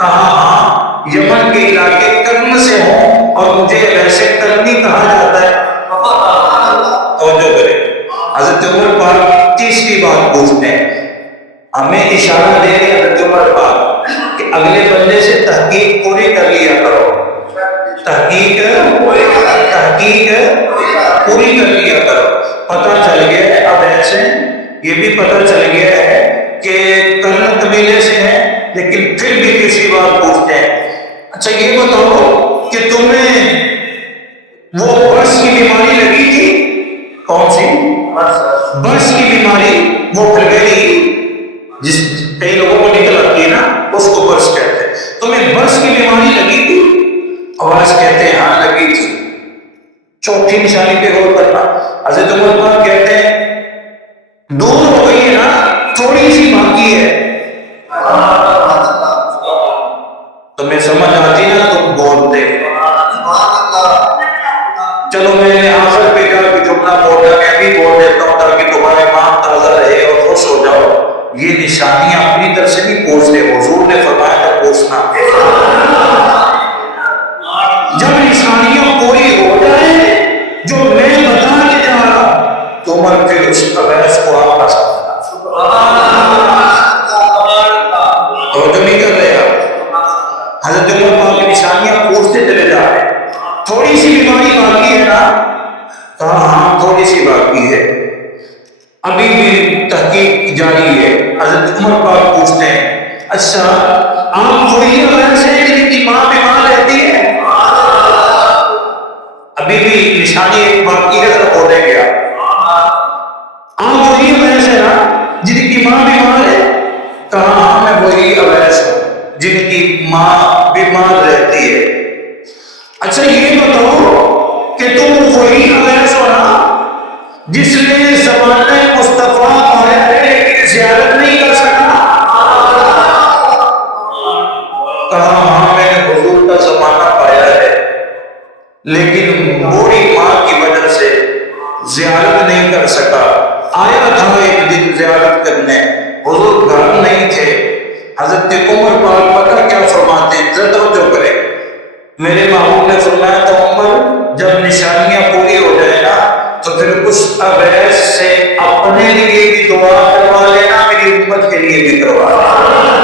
کہاں ہاں یمن کے علاقے کرن سے ہو، اور مجھے ویسے کرنی کہا جاتا ہے۔ توجہ کریں، حضرت عمر پاک تیسری بات پوچھتے ہیں، ہمیں اشارہ دے رہے حضرت عمر پاک کہ اگلے بندے سے تحقیق پوری کر لیا کرو، تحقیق پوری کر لیا کرو۔ پتہ چل گیا ہے اب ایسے، یہ بھی پتہ چل گیا ہے کہ کرن قبیلے سے ہے، لیکن پھر بھی تیسری بات پوچھتے ہیں، اچھا یہ بتاؤ کہ تمہیں وہ برس کی بیماری لگی تھی؟ کون سی؟ برس کی بیماری، وہ پھلگیری جس کئی لوگوں کو نکل آتی ہے نا اس کو برس کہتے ہیں، تمہیں برس کی بیماری لگی تھی؟ آواز کہتے ہیں ہاں لگی تھی۔ چوتھی نشانی پہ غور کرنا، حضرت عمر پاک کہتے ہیں دور ہو گئی ہے نا، تھوڑی سی باقی ہے۔ تمہیں سمجھ آتی نا تم بولتے، چلو میں نے آخر پہ جا کے جملہ بولا، میں بھی بول دیتا ہوں تاکہ تمہارے ایمان تازہ رہے اور خوش ہو جاؤ۔ یہ نشانیاں اپنی طرف سے نہیں پوچھتے، حضور نے فرمایا تھا پوچھنا۔ جب نشانیاں پوری ہو جائے جو میں بتا کے جا رہا تو عمر پھر اس اویس کو آپ کا تو جو نہیں کر رہے آپ، حضرت عمر پاک کی نشانیاں پوچھتے چلے جا رہے، تھوڑی سی بیماری باقی ہے نا؟ کہا ہاں تھوڑی سی باقی ہے، ابھی بھی تحقیق جاری ہے۔ حضرت عمر پاک پوچھتے ہیں اچھا آپ وہی اویس ہیں جن کی ماں بیمار رہتی ہے؟ ابھی بھی نشانی ایک باقی ہے، ذرا بولیں گے آپ وہی اویس ہے نا جن کی ماں بیمار ہے؟ کہا ہاں میں وہی اویس ہوں جن کی ماں بیمار رہتی ہے۔ اچھا یہ بتاؤ کہ تم وہی اویس ہو نا جس نے زمانہ مصطفیٰ پایا ہے لیکن زیارت نہیں کر سکا؟ کہا ہاں میں نے حضور کا زمانہ پایا ہے لیکن بوڑھی ماں کی وجہ سے زیارت نہیں کر سکا، آیا تھا ایک دن زیارت کرنے، حضور گھر نہیں تھے۔ حضرت عمر پاک پتہ کیا فرماتے ہیں، ذرا توجہ کریں، میرے محبوب نے فرمایا تھا عمر جب نشانیاں پوری ہو جائے نا تو پھر اس اویس سے اپنے لیے بھی دعا کروا لینا، میری امت کے لیے بھی کروا لینا۔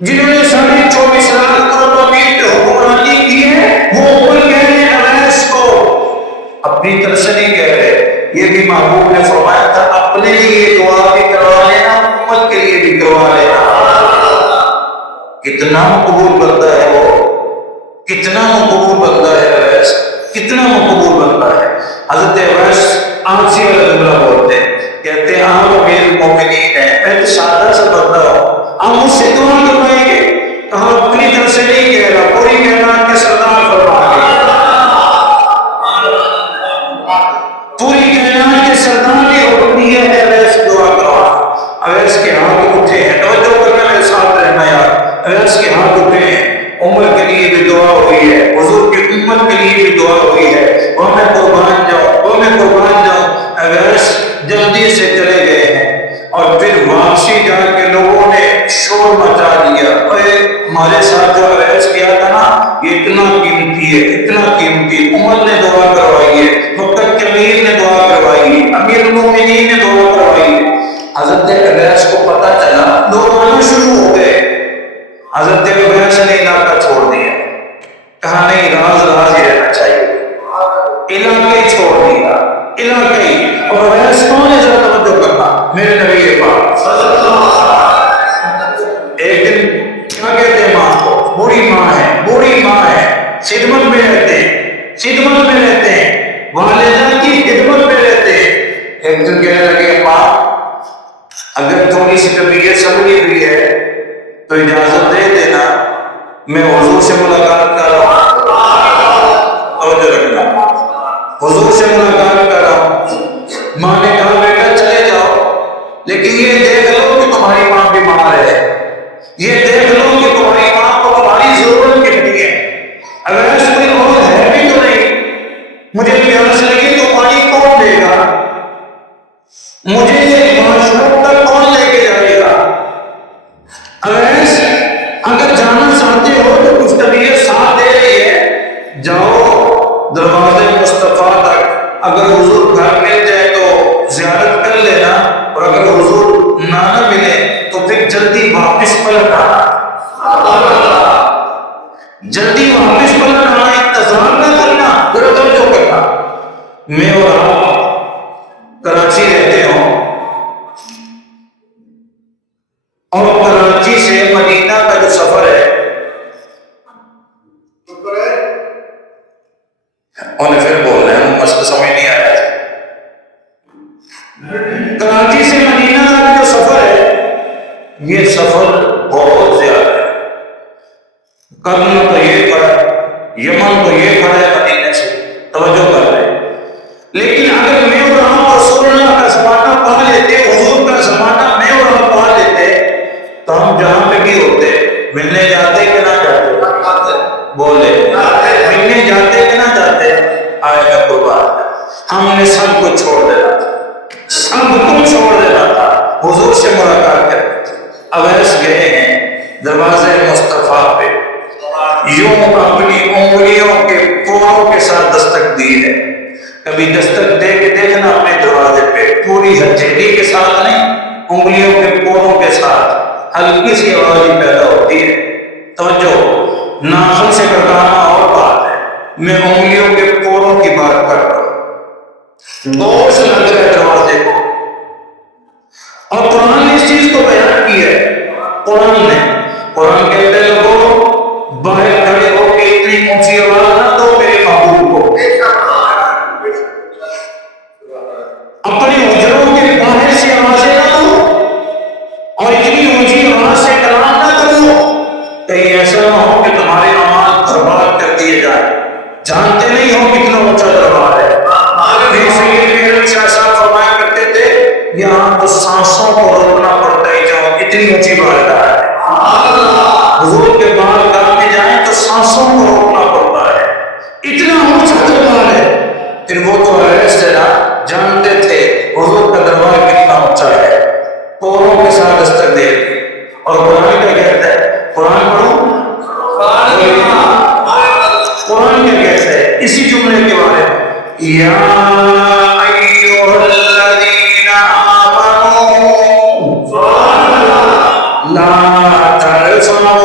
جنہوں نے 24.5 لاکھ کروڑ پہ حکمرانی کی ہے، وہ اوپر کہہ رہے ہیں اویس کو، اپنی طرف سے نہیں کہہ رہے۔ یہ بھی محبوب نے فرمایا تھا اپنے لیے دعا بھی کروا لینا، امت کے لیے بھی کروا لینا۔ کتنا مقبول بندہ ہے وہ، کتنا مقبول بندہ ہے اویس، کتنا مقبول بندہ ہے۔ حضرت اویس آنسی والا جملہ بولتے ہیں، کہتے ہیں آپ امیر المومنین ہیں، میں تو سادہ سا بندہ ہوں، آپ مجھ سے دعا کروائیں گے؟ کہا اپنی طرف سے نہیں کہہ رہا، پوری کائنات کے سردار فرما گے، پوری کائنات کے سردار نے حکم دیا ہے اویس دعا کروا۔ اویس کے ہاتھ اٹھے ہیں، توجہ کرنا، میرے ساتھ رہنا یار، اویس کے ہاتھ اٹھے ہیں، امت کے لیے بھی دعا ہوئی ہے، حضور کی امت کے لیے بھی دعا ہوئی ہے، وہ میں قربان جاؤں، وہ میں قربان جاؤں۔ اویس جلدی سے چلے گئے ہیں، اور پھر واپسی جا کے لوگوں نے شور مچا دیا، اے ہمارے ساتھ جو اویس کیا تھا نا یہ اتنا قیمتی ہے، اتنا قیمتی، امت نے دعا کروائی ہے، وقت کے امیر نے دعا کروائی ہے، امیر المومنین نے دعا کروائی ہے۔ حضرت اویس کو پتہ چلا، لوگ آنا شروع ہو گئے۔ حضرت اویس نے علاقہ چھوڑ دیا، کہا نہیں راز راز ہی رہنا چاہیے، علاقہ ہی چھوڑ دیا، علاقہ ہی۔ اور اویس کون ہے ذرا توجہ کرنا، میرے نبی پاک صلی اللہ علیہ وسلم۔ ایک دن کیا کہتے ہیں ماں کو، بوڑھی ماں ہے، بوڑھی ماں ہے، خدمت میں رہتے ہیں، خدمت میں رہتے ہیں، والدہ کی خدمت میں رہتے ہیں۔ ایک دن کہنے لگے ماں اگر تھوڑی سی طبیعت سنبھلی ہوئی ہے تو اجازت دے دینا، میں حضور سے ملاقات کر رہا ہوں، توجہ رکھنا، حضور سے ملاقات کر رہا ہوں۔ ماں نے کہا بیٹا چلے جاؤ، لیکن یہ دیکھ لو کہ تمہاری ماں بیمار ہے، یہ دیکھ لو کہ تمہاری ماں کو تمہاری ضرورت کتنی ہے۔ اگر ایسا کوئی اور ہے بھی تو نہیں، مجھے پیاس لگی تو پانی کون دے گا، مجھے یہ معاشرت تک کون لے کے جائے گا۔ اویس اگر جانا چاہتے ہو تو کچھ طبیعت ساتھ دے رہی ہے، جاؤ دروازے مصطفیٰ تک، اگر حضور گھر مل جائے تو زیارت کر لینا، اور اگر حضور نہ ملے تو پھر جلدی واپس پلٹ آنا، جلدی واپس پلٹ آنا، انتظار نہ کرنا، ذرا توجہ کرنا۔ میں اور آپ کراچی رہتے ہوں، اور کراچی سے مدینہ کا جو سفر ہے، انہیں پھر بول رہے ہیں مسئلہ سمجھ نہیں آیا، کراچی سے مدینہ کا جو سفر ہے یہ سفر بہت زیادہ ہے، کرنا تو یہ پڑا، یمن تو یہ پڑا ہے مدینہ سے، توجہ کر رہے ہیں۔ لیکن اگر میں اور آپ رسول اللہ کا زمانہ پا لیتے، حضور کا زمانہ میں اور آپ پا لیتے، تو ہم جہاں پہ بھی ہوتے ملنے جاتے کہ نہ جاتے، بولے ملنے جاتے کہ نہ جاتے، آئے گا قربان، ہم نے سب کو چھوڑ دینا تھا، سب کو چھوڑ دینا تھا، حضور سے ملاقات کرتے تھے۔ اویس گئے ہیں دروازے مصطفیٰ پہ، یوں اپنی انگلیوں کے پوروں کے ساتھ دستک دی ہے، کبھی دستک دے کے دیکھنا اپنے دروازے پہ، پوری ہتھیلی کے ساتھ نہیں، انگلیوں کے پوروں کے ساتھ، ہلکی سی آواز ہی پیدا ہوتی ہے، توجہ، ناخن سے کٹانا اور بات ہے، میں انگلیوں کے پوروں کی بات کر رہا ہوں، دوست لگ رہے دروازے کو۔ اور قرآن نے اس چیز کو بیان کی ہے، قرآن کہتے ہیں لوگوں باہر کھڑے ہو کے اتنی اونچی آواز نہ دو میرے محبوب کو، اپنے حجروں کے باہر سے آوازیں نہ دو، اور اتنی اونچی آواز سے کلام نہ کرو، کہیں ایسا نہ ہو کہ تمہارے اعمال برباد کر دیے جائیں۔ جانتے نہیں ہو کتنا اونچا دربار ہے۔ سید میرن شاہ صاحب فرمایا کرتے تھے یہاں تو سانسوں کو روکنا پڑتا ہے، جاؤ اتنی اونچی بارگاہ ہے، حضور کے بارگاہ میں جائیں تو سانسوں کو روکنا پڑتا ہے، اتنا اونچا دربار ہے۔ پھر وہ تو ایسے جانتے تھے حضور کا دربار کتنا اونچا ہے، پوروں کے ساتھ دستک دے۔ اور قرآن کیا کہتا ہے، قرآن پڑھو، قرآن کیا کہتا ہے اسی جملے کے بارے میں، یا ایھا الذین آمنوا لا ترفعوا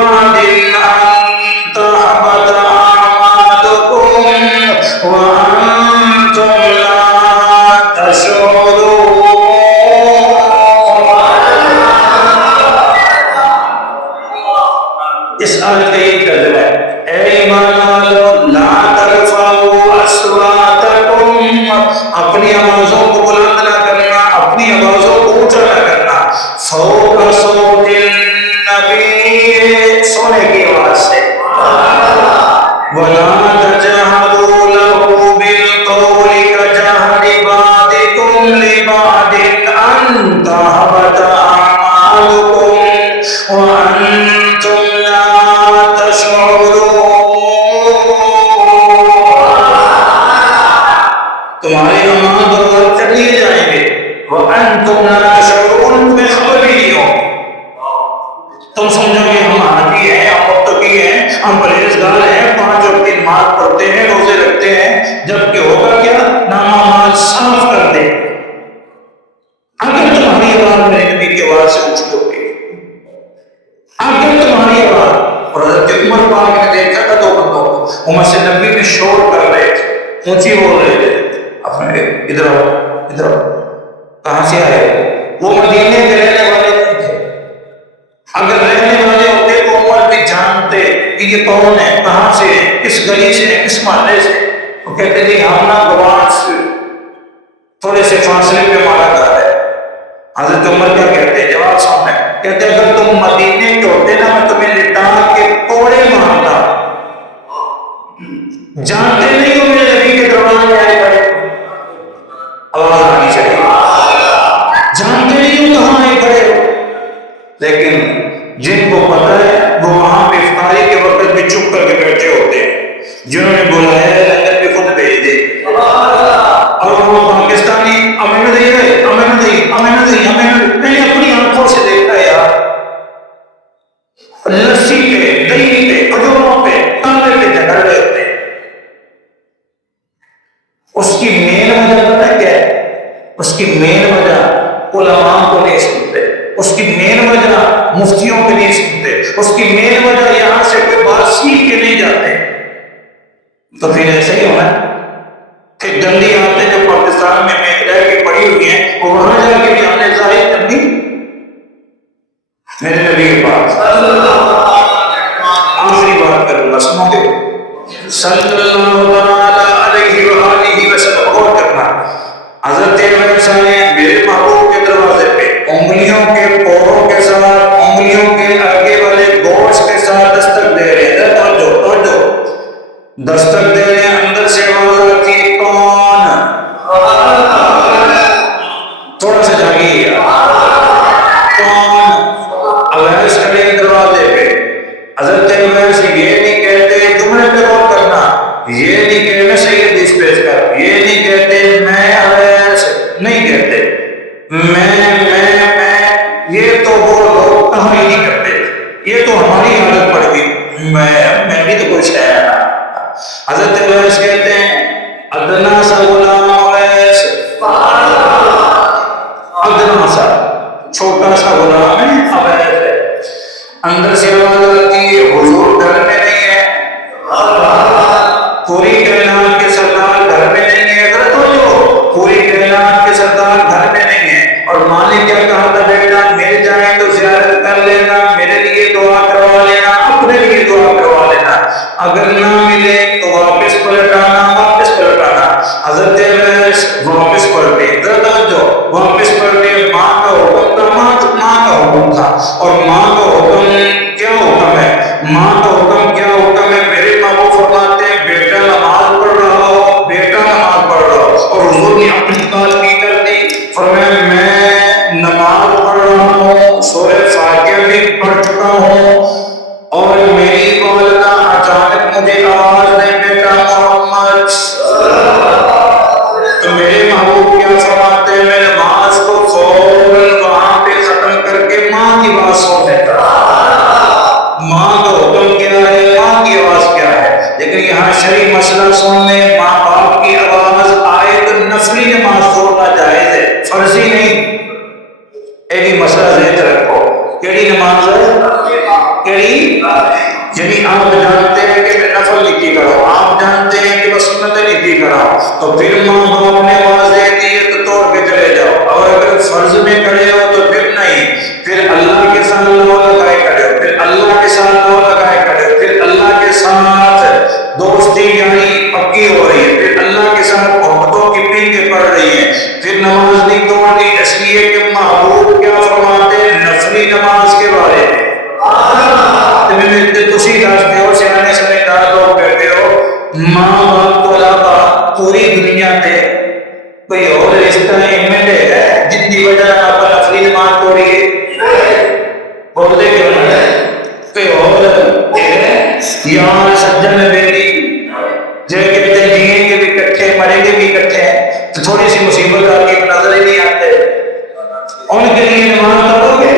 لبعد أن تحبط أعمالكم وأنتم لا تشعرون. اس آیت کا یہ ترجمہ ہے، اے ایمان والو لا ترفعوا اصواتکم، اپنی آوازوں کو بلند نہ کرنا، اپنی آوازوں کو اونچا نہ کرنا، فوق صوت النبی، سونے کی آواز سے، ولا تجهروا له بالقول كجهر بعضكم لبعض ان تحبط اعمالكم وانتم لا تشعرون. تمہارے ایمان پر غلط کر لیے جائیں گے، وانتم لا تشعرون، تمہیں خبر بھی نہیں ہوگی. تم سمجھو گے ہم حاجی ہیں، ہم متقی ہیں، ہم پرہیزگار ہیں، 5 وقت کی نماز پڑھتے ہیں، روزے رکھتے ہیں، جبکہ ہوگا کیا؟ نامہ مال صاف کر دے. اگر تمہاری آواز میرے نبی کی آواز سے اونچی ہوگی، اگر تمہاری آواز، اور حضرت عمر پاک نے دیکھا تھا 2 بندوں کو، وہ مسجد نبی میں شور کر رہے تھے، اونچی بول رہے تھے، اپنے ادھر آؤ ادھر آؤ، کہاں سے آئے؟ وہ مدینے کے رہنے والے نہیں تھے. اگر رہنے والے ہوتے تو عمر بھی جانتے کہ یہ کون ہے، کہاں سے ہے، کس گلی سے ہے، کس محلے سے. وہ کہتے تھے ہم نا گوان سے تھوڑے سے فاصلے پہ ہمارا گھر ہے. حضرت عمر کیا کہتے ہیں؟ جواب سامنے کہتے اگر تم مدینے کے ہوتے نا میں تمہیں لٹا کے کوڑے مارتا. جانتے نہیں ہو میرے نبی کے دربار میں آئے کھڑے، آواز آنی چاہیے، جانتے نہیں ہو کہاں آئے کھڑے ہو. لیکن جن کو پتہ ہے وہ وہاں پہ افطاری کے وقت بھی چپ کر کے بیٹھے ہوتے ہیں. جنہوں نے بلایا ہے لنگر بھی خود بھیج دے. اور وہ پاکستانی ہمیں نہ دے رہے، ہمیں نہ دے، ہمیں نہ دے، ہمیں نہ دے. میں نے اپنی آنکھوں سے دیکھا ہے یار، لسی پہ، دہی پہ، کھجوروں پہ، تانبے پہ جھگڑ رہے ہوتے ہیں. اس کی مین وجہ پتہ کیا ہے؟ اس کی مین وجہ علماء کو نہیں سنتے، اس کی مین وجہ مفتیوں کے نہیں سنتے، اس کی مین وجہ یہاں سے کوئی بات سیکھ کے نہیں جاتے. تو پھر ایسا ہی ہونا ہے کہ گندی عادتیں جو پاکستان میں رہ کے پڑی ہوئی ہیں وہ وہاں جا کے بھی ہم نے ظاہر کرنی. میرے نبی کے پاس آخری بات کروں گا، سنو گے؟ صلی اللہ علیہ وآلہ وسلم. غور کرنا، حضرت عیسیٰ نے میرے محبوب کے دروازے پہ انگلیوں کے پوروں کے ساتھ، انگلیوں کے آگے والے گوشت کے ساتھ دستک دے رہے ہیں. توجہ، دستک دے رہے ہیں. اندر سے آواز آتی ہے کون؟ تھوڑا سا جاگیے، کون؟ اویس کھڑے دروازے پہ. حضرت اویس یہ نہیں کہتے تمہیں پہ غور کرنا، یہ نہیں کہتے صحیح حدیث پیش کر، یہ نہیں کہتے میں اویس، نہیں کہتے میں، یہ تو وہ لوگ کہاں ہی نہیں کرتے، یہ تو ہماری عادت پڑ گئی، میں بھی تو کچھ ہے. حضرت اویس کہتے ہیں ادنا سا غلام اویس، ادنا سا چھوٹا سا غلام ہے اویس ہے. اندر سے آواز آتی ہے حضور گھر میں نہیں ہے، پوری کائنات کے سردار گھر میں نہیں ہے. غلط ہو جو پوری کائنات کے سردار گھر میں نہیں ہے. اور ماں نے کیا کہا تھا؟ بیٹا مل جائیں تو زیارت کر لینا، میرے لیے دعا کروا لینا، اپنے لیے دعا کروا لینا، اگر نہ ملے تو واپس پلٹ آنا. حضرت اویس واپس پلٹے، واپس پلٹے. ماں کا حکم تھا، ماں کا حکم تھا. اور ماں کا حکم کیا حکم ہے؟ ماں کا حکم کیا حکم ہے؟ میرے محبوب فرماتے ہیں بیٹا نماز پڑھ رہا ہو، بیٹا نماز پڑھ رہا ہو. اور حضور نے اپنی بات کی کر دی، فرمایا میں نماز پڑھ رہا ہوں، سورہ فاتحہ بھی پڑھ چکا ہوں، اور میری والدہ اچانک مجھے آواز دے بیٹا محمد. تو میرے محبوب کیا فرماتے ہیں؟ میں نماز کو فوراً وہاں پہ ختم کر کے ماں کی بات سن لیتا. ماں کا حکم کیا ہے، ماں کی آواز کیا ہے. لیکن یہاں شرعی مسئلہ سننے، ماں باپ کی آواز آئے تو نفلی نماز چھوڑنا جائز ہے، فرضی نہیں. ایک ہی مسئلہ ذہن رکھو، کیڑی نماز ہے؟ کیڑی؟ یعنی آپ جانتے ہیں کہ میں نفل نیکی کرو، آپ جانتے ہیں کہ میں سنت نیکی کرا، تو پھر ماں باپ نے واضح دی ہے تو توڑ کے چلے جاؤ، اور اگر فرض میں کھڑے ہو تو پھر نہیں، پھر اللہ کے ساتھ لو لگائے کھڑے ہو، پھر اللہ کے ساتھ لو لگائے کھڑے ہو، پھر اللہ کے ساتھ دوستی یعنی پکی ہو رہی ہے، پھر اللہ کے ساتھ محبتوں کی پیکیں پڑ رہی ہیں، پھر نماز نہیں توڑنی، اس لیے کہ محبوب کیا فرماتے ہیں نفلی نماز کے بارے میں، تسی دستے ہو سیانے سمجھدار لوگ کہتے ہو ماں باپ کو علاوہ پوری دنیا تے کوئی اور رشتہ ایمنٹ ہے جن کی وجہ آپ نفلی نماز توڑیے، بولتے کیوں نہیں؟ کوئی اور یار سجن بیٹی جو کہتے جیئیں گے بھی کٹھے مریں گے بھی کٹھے، تو تھوڑی سی مصیبت آپ کی نظر ہی نہیں آتے، ان کے لیے نماز توڑو گے؟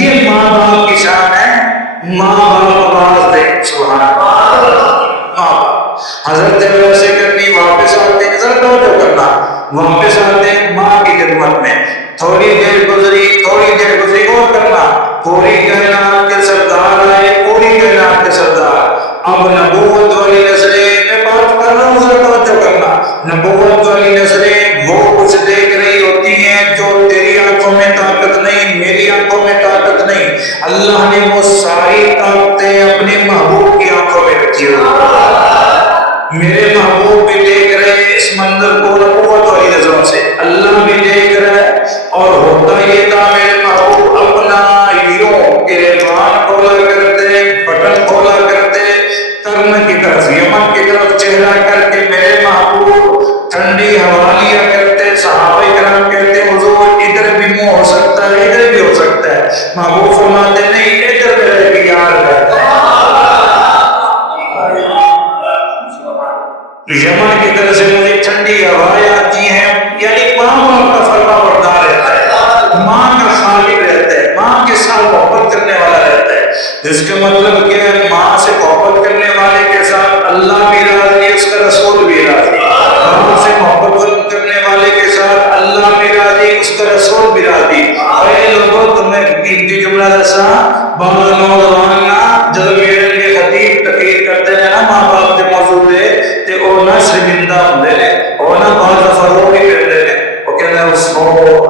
یہ ماں باپ کی شان ہے، ماں باپ آواز دے سبحان اللہ، ماں باپ حضرت ویسے کرنی واپس آتے ہیں، ذرا توجہ کرنا، واپس آتے ہیں ماں کی خدمت میں، تھوڑی دیر گزری اور کرنا، پوری کائنات کے سردار آئے، پوری کائنات کے سردار، اب نبوت والی نظریں میں بات کر رہا ہوں، ذرا توجہ کرنا، نبوت والی نظریں وہ کچھ دیکھ رہی ہوتی ہیں جو تیری آنکھوں میں طاقت نہیں، میری آنکھوں میں طاقت نہیں، اللہ نے وہ ساری طاقتیں اپنے محبوب کی آنکھوں میں رکھی ہوئی، میرے محبوب بھی دیکھ رہے ہیں اس منظر کو نبوت والی نظروں سے، اللہ بھی دیکھ رہا ہے، اور ہوتا یہ تھا میرے محبوب اپنا یوں گریبان کھولا کرتے، بٹن کھولا کرتے، کرن کی طرف یمن کی طرف چہرہ کر کے میرے محبوب ٹھنڈی ہوا لیا کرتے، صحابہ کرام کہتے حضور ادھر بھی منہ ہو سکتا ہے ادھر بھی ہو سکتا ہے، محبوب فرماتے نہیں ادھر میں رہ کے یار کرتا ہے، یمن کی طرف سے مجھے ٹھنڈی ہوائیں آتی ہیں، یعنی ماں باپ کا فرما بردار رہتا ہے، ماں کا خالق رہتا ہے، ماں کے ساتھ محبت کرنے والا رہتا ہے، جس کا مطلب کہ ماں سے محبت کرنے والے کے ساتھ اللہ بھی راضی، اس کا رسول بھی راضی، ماں سے محبت کرنے والے کے ساتھ اللہ بھی راضی، اس کا رسول بھی راضی، اے لوگوں تمہیں قیمتی جملہ دسا، بعض نوجوان جب میرے لیے خطیب تقریر کرتے ہیں نا ماں باپ کے موضوع دے تے او نہ شرمندہ ہوندے نے، او نہ بعض فروغ ہی کرتے ہیں، وہ کہتے ہیں اس کو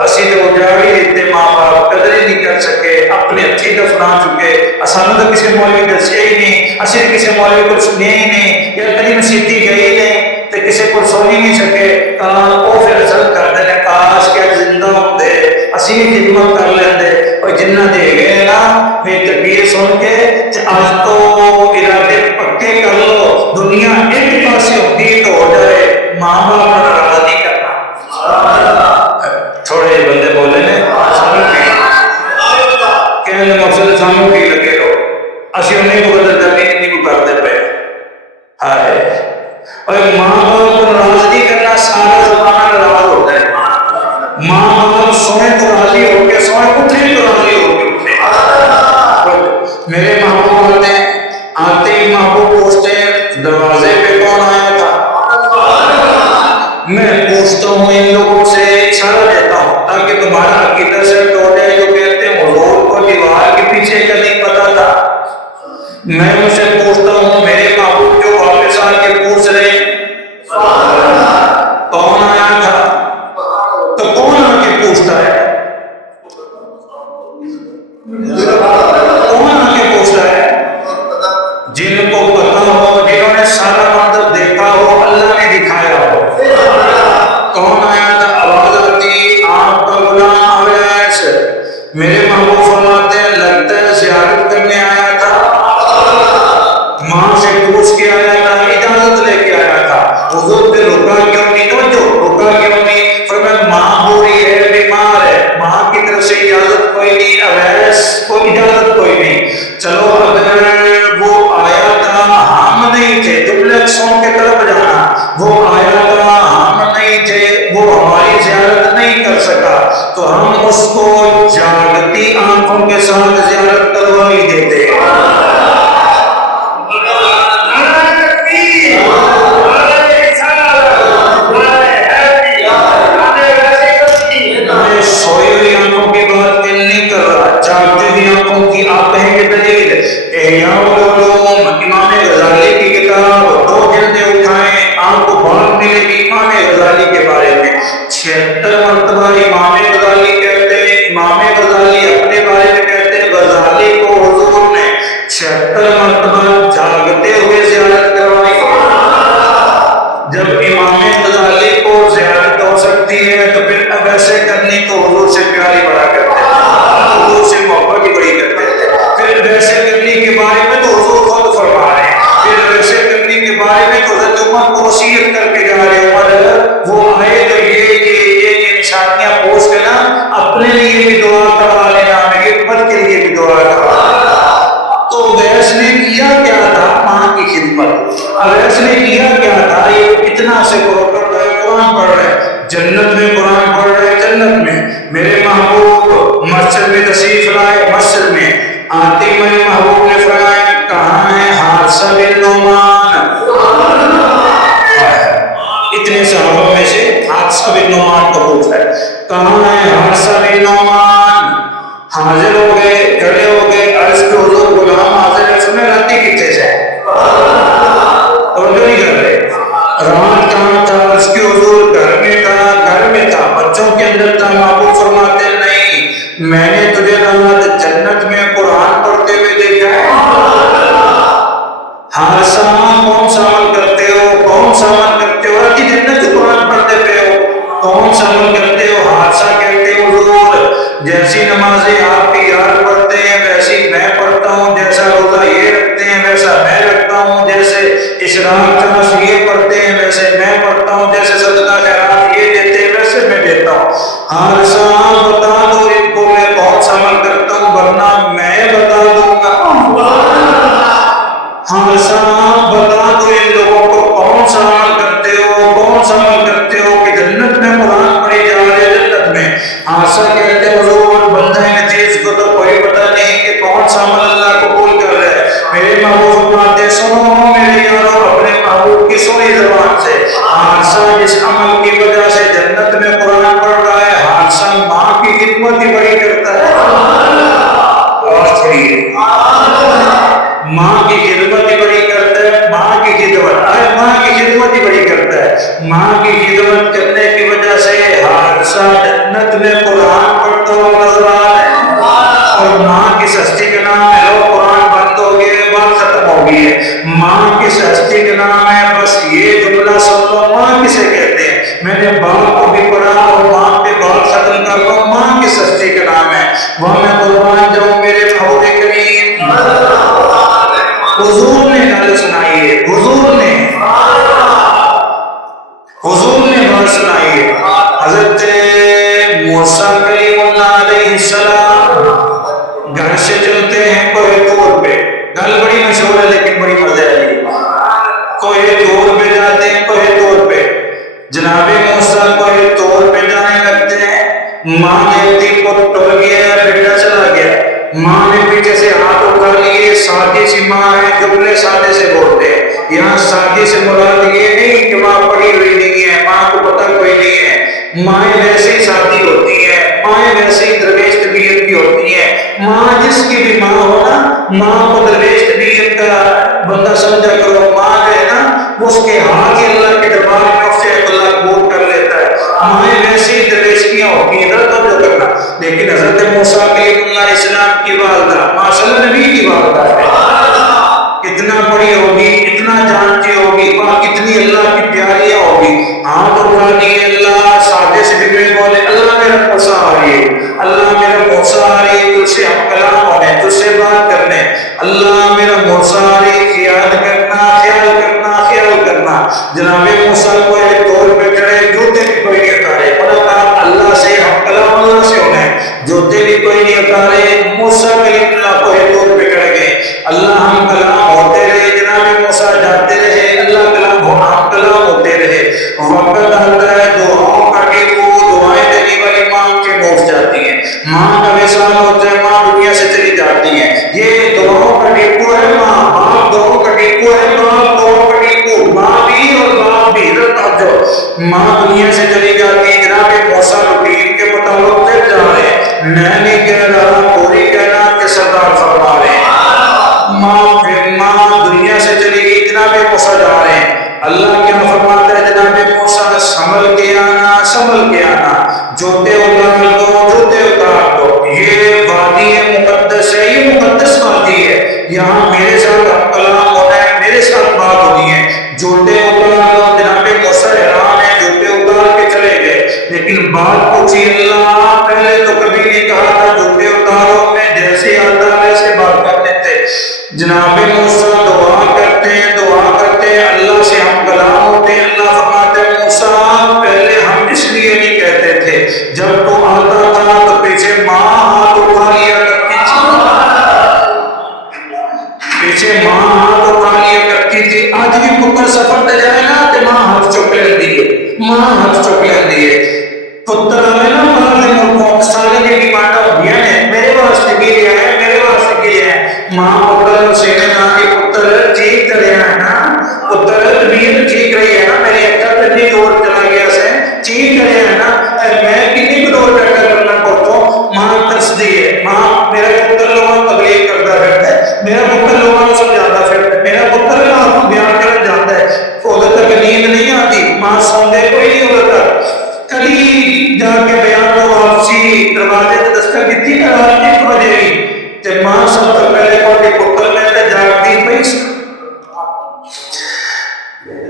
اسی تے اجاڑی دیتے ماں باپ قدر ہی نہیں کر سکے، اپنے اچھی دفنا چکے، اسانو تو کسی مولوی دسے ہی نہیں، اسی کسی مولوی کو سنیا ہی نہیں، یا کدی مسیتی گئی نہیں تے کسی کو سن ہی نہیں سکے، او پھر اصل کرتے ہیں کاش کہ زندہ ہوتے اسی خدمت کر لیندے، اور جنہ دے گئے نا میری تقریر سن کے آج تو ارادے پکے کر لو، دنیا ایک پاسے ہوتی تو ہو جائے، ماں باپ کو ناراض نہیں کرنا، تھوڑے بندے بولے نے سانو کی کہنے مقصد سانو کی لگے گا، اسی انہیں کو بدل کرنے نہیں کو کرتے پہ، ہائے اور ماں باپ کو ناراض نہیں کرنا، سارا زمانہ ناراض ہوتا ہے، ماں باپ سوئے تو راضی ہو کے سوئے، اٹھے تو راضی ہو کے اٹھے، میرے محبوب آتے ہی محبوب پوچھتے ہیں دروازے پہ کون آیا تھا، میں پوچھتا ہوں ان لوگوں سے، اشارہ دیتا ہوں تاکہ تمہارا عقیدہ سیٹ ہو جائے، جو کہتے ہیں حضور کو دیوار کے پیچھے کا نہیں پتا تھا، میں ان سے پوچھتا ہوں میرے محبوب جو واپس آ کے پوچھ رہے کون آیا تھا، تو کون آ کے پوچھتا ہے، کون آ کے پوچھتا ہے، جن کو پتا ہو، جنہوں نے سارا منظر دیکھا ہو، اللہ نے دکھایا ہو، کون آیا تھا، آواز آتی آپ کا غلام اویس، میرے محبوب فرماتے ہیں لگتا ہے زیارت کرنے آیا تھا، ماں سے پوچھ کے آیا تھا، اجازت لے کے آیا تھا، حضور پہ رکا کیوں نہیں، توجہ رکا کیوں نہیں، فرمایا ماں ہو رہی ہے بیمار ہے، ماں کی طرف سے اجازت کوئی نہیں، اویس کو اجازت کوئی نہیں، چلو اگر وہ آیا تھا ہم نہیں تھے، ڈپلیکس سون کے طرف جانا، وہ آیا تھا ہم نہیں تھے، وہ ہماری زیارت نہیں کر سکا، تو ہم اس کو جاگتی آنکھوں کے ساتھ زیارت کروائی دیتے، سوئی ہوئی آنکھوں کی بات نہیں کر رہا، جاگتی ہوئی آنکھوں کی آپ کہیں گے دلیل احیاء العلوم امام غزالی کی کتاب 2 جلدیں اٹھائیں، آپ کو بات ملے گی امام غزالی کے بارے میں 76 مرتبہ امام غزالی کہتے ہیں، امام غزالی اپنے بارے میں کہتے ہیں غزالی کو حضور نے 76 مرتبہ جاگتے ہوئے زیارت کروائی۔ جب امام غزالی کو زیارت ہو سکتی ہے تو پھر اب ایسے کرنے کو حضور سے پیاری بڑا کرتے ہیں، حضور سے محبت ہی بڑی کرتے ہیں۔ پھر ویسے کرنے کے بارے میں تو حضور خود فرما رہے ہیں، پھر ویسے کرنے کے بارے میں تو حضرت عمر کو وصیت کر کے جا رہے ہیں، عمر وہ آئے تو یہ نشانیاں پوچھ کے نا اپنے لیے بھی دعا کروا لینا، میری امت کے لیے بھی دعا کروا لینا۔ تو اویس نے کیا کیا تھا؟ ماں کی خدمت۔ اویس نے کیا کیا تھا؟ یہ اتنا سے قرآن پڑھ رہے ہیں، جنت میں قرآن پڑھ رہے ہیں، جنت میں میرے محبوب مسجد میں تشریف لائے، مسجد میں آتے ہی میرے محبوب نے فرمایا کہاں ہے حارثہ بن نعمان؟ اتنے صحابہ میں سے حارثہ بن نعمان کو پوچھا ہے کہاں ہے حارثہ بن نعمان؟ حاضر ہو گئے، کھڑے ہو گئے، عرض کے حضور غلام حاضر ہے، سنے راتی کتنے سے توجہ نہیں کر رہے، رات کہاں تھا؟ عرض کے حضور گھر میں تھا، گھر میں تھا، بچوں کے اندر تھا۔ محبوب فرماتے نہیں، میں نے تجھے رات جنت میں قرآن پڑھتے ہوئے دیکھا ہے۔ حارثہ کون سا عمل کرتے ہو؟ کون سا عمل کرتے ہو؟ کہ جنت میں قرآن پڑھتے پہ ہو، کون سا عمل کرتے ہو؟ حارثہ کہتے ہو حضور جیسی نمازیں آپ کی یار پڑھتے ہیں ویسی میں پڑھتا ہوں، جیسا روزہ یہ رکھتے ہیں ویسا میں رکھتا ہوں، جیسے اشراق چمس یہ پڑھتے ہیں ویسے میں پڑھتا ہوں، جیسے صدقہ خیرات یہ دیتے ہیں ویسے میں دیتا ہوں۔ حارثہ بتا دو ان کو میں کون سا عمل کرتا ہوں ورنہ میں بتا دوں گا۔ حارثہ بتا دو ان لوگوں کو کون سا عمل کرتے ہو، کون سا عمل کرتے ہو کہ جنت میں قرآن پڑھی جا رہے ہیں، جنت میں۔ حارثہ کہتے ہیں حضور بندہ نچیز کو تو کوئی پتہ نہیں کہ کون سا عمل اللہ قبول کر رہا ہے۔ میرے محبوب فرماتے سنو میرے یارو اپنے محبوب کی سنی زبان سے، حارثہ جس عمل کی وجہ سے جنت میں قرآن پڑھ رہا ہے، حارثہ ماں کی خدمت ہی بڑی کرتا ہے۔ اور سنیے ماں کی خدمت ہی بڑی کرتا ہے، ماں کی خدمت ہی بڑی کرتا ہے۔ ماں کی خدمت کرنے کی وجہ سے حارثہ جنت میں قرآن پڑھتا ہوا نظر آ رہا ہے، اور ماں کی سستی کا نام ہے لو قرآن بند ہو گئے، بات ختم ہو گئی ہے۔ ماں کی سستی کا نام ہے، بس یہ جملہ سن لو ماں کسے کہتے ہیں، میں نے باپ کو بھی پڑھا اور ماں پہ بات ختم کر لو، ماں کی سستی کا نام ہے۔ وہاں میں قربان جاؤں میرے محبوب کریم حضور نے گل سنائی ہے، حضور نے بات سنائی ہے۔ حضرت موسیٰ کلیم اللہ علیہ السلام گھر سے چلتے ہیں کوہ طور پہ، گل بڑی مشہور ہے لیکن بڑی مزے والی، کوہ طور پہ جاتے ہیں، کوہ طور پہ جناب موسیٰ کوہ طور پہ جانے لگتے ہیں، ماں دیکھتی پتر ٹل گیا، بیٹا چلا گیا، ماں نے پیچھے سے ہاتھ اٹھا لیے، سادی سی ماں ہے، جملے سادے سے بولتے ہیں، یہاں سادی سے مراد یہ نہیں کہ ماں پڑھی ہوئی نہیں ہے، ماں کو پتہ کوئی نہیں ہے، مائیں ویسے ہی سادی ہوتی ہیں، مائیں ویسے ہی درویش طبیعت کی ہوتی ہیں، ماں جس کی بھی ماں ہو نا، ماں کو درویش طبیعت کا بندہ سمجھا کرو، ماں جو ہے نا اس کے ہاتھ ہی اللہ کے دربار میں اس سے اللہ قبول کر لیتا ہے، مائیں ویسے ہی درویشیاں ہوتی ہیں، ادھر توجہ کرنا۔ لیکن حضرت موسیٰ کلیم اللہ علیہ السلام کی والدہ ماشاء اللہ نبی کی والدہ ہے، کتنا بڑی ہوگی، اتنا جانتی ہوگی، وہاں کتنی اللہ کی پیاریاں ہوگی، ہاتھ اٹھا لیے، اللہ سادے سے بھی بولے اللہ میرا موسیٰ آ رہی ہے، اللہ میرا موسیٰ آ رہی ہے، تجھ سے ہم کلام ہونے، تجھ سے بات کرنے، اللہ میرا موسیٰ آ رہی ہے، خیال کرنا، خیال کرنا، خیال کرنا۔ جناب موسیٰ کو ایک طور پہ کھڑے، جوتے بھی کوئی نہیں اتارے، اللہ سے ہم کلام اللہ سے ہونے، جوتے بھی کوئی نہیں اتارے، موسیٰ کلیم اللہ کو ایک طور پہ کھڑے گئے، اللہ ہم کلام ہوتے رہے، جناب موسیٰ جاتے رہے، اللہ کلام ہونا، ہم کلام ہوتے رہے، وقت آتا ہے دعاؤں کا ٹیکو، دعائیں دینے والی ماں کے پہنچ جاتی ہیں، ماں کا وصال ہوتا ہے، ماں دنیا سے چلی جاتی ہیں، یہ دعاؤں کا ٹیکو ہے، ماں باپ دعاؤں کا ٹیکو ہے، باپ دعاؤں کا ٹیکو، ماں بھی اور باپ بھی، ماں دنیا سے چلی جاتی ہے، جناب موسیٰ روٹین کے مطابق پھر جا رہے ہیں، میں نہیں کہہ رہا، پوری کہنا کہ سردار فرما رہے ہیں، ماں پھر سے چلی گئی، جناب موسیٰ جا رہے ہیں، اللہ کیا فرماتا ہے جناب موسیٰ سنبھل کے آنا، سنبھل کے آنا، جوتے اتار دو، جوتے اتار دو، یہ وادی مقدس ہے، یہ مقدس وادی ہے، یہاں میرے ساتھ کلام ہونا ہے، میرے ساتھ بات ہونی ہے، جوتے اتار دو۔ جناب موسیٰ حیران ہے، جوتے اتار کے چلے گئے، لیکن بات پوچھی اللہ پہلے تو کبھی نہیں کہا تھا جوتے اتارو، میں جیسے آتا ویسے بات کرتے تھے۔ جناب موسیٰ دعا کرتے ہیں، دعا کرتے ہیں، اللہ سے ہم کلام ہوتے ہیں، اللہ فرماتے ہیں موسیٰ پہلے ہم اس لیے نہیں کہتے تھے، جب تو آتا تھا تو پیچھے ماں ہاتھ اٹھا لیا کرتی تھی، پیچھے ماں ہاتھ اٹھا لیا کرتی تھی، آج بھی پتر سفر پہ جائے نا تو ماں ہاتھ چک لیندی ہے، ماں ہاتھ چک لیندی ہے، پتر آئے نا باہر دے ملکوں سارے دی ڈیمانڈاں ہوندیاں نے، میرے واسطے کی لیا ہے، میرے واسطے کی لیا ہے، ماں پتر سے کہنا کہ پتر ٹھیک کریا ہے نا، پتر طبیعت ٹھیک رہی ہے نا، میرے اکا کنی دور چلا گیا سے ٹھیک کریا ہے نا، میں کنی کو دور بیٹھا کرنا پڑتوں، ماں ترس دی ہے، ماں میرا پتر لوگوں تبلیغ کرتا پھرتا ہے، میرا پتر لوگوں کو سمجھاتا پھرتا ہے، میرا پتر آپ کو بیان کرنا جاتا ہے، ادھر تک نیند نہیں آتی، ماں سوندے کوئی نہیں ادھر تک، کبھی جا کے بیان کو واپسی دروازے سے دستک دیتی ہے رات 1 بجے گی تے ماں سب تک پہلے کوٹے پتر میں تے جاگتی پئی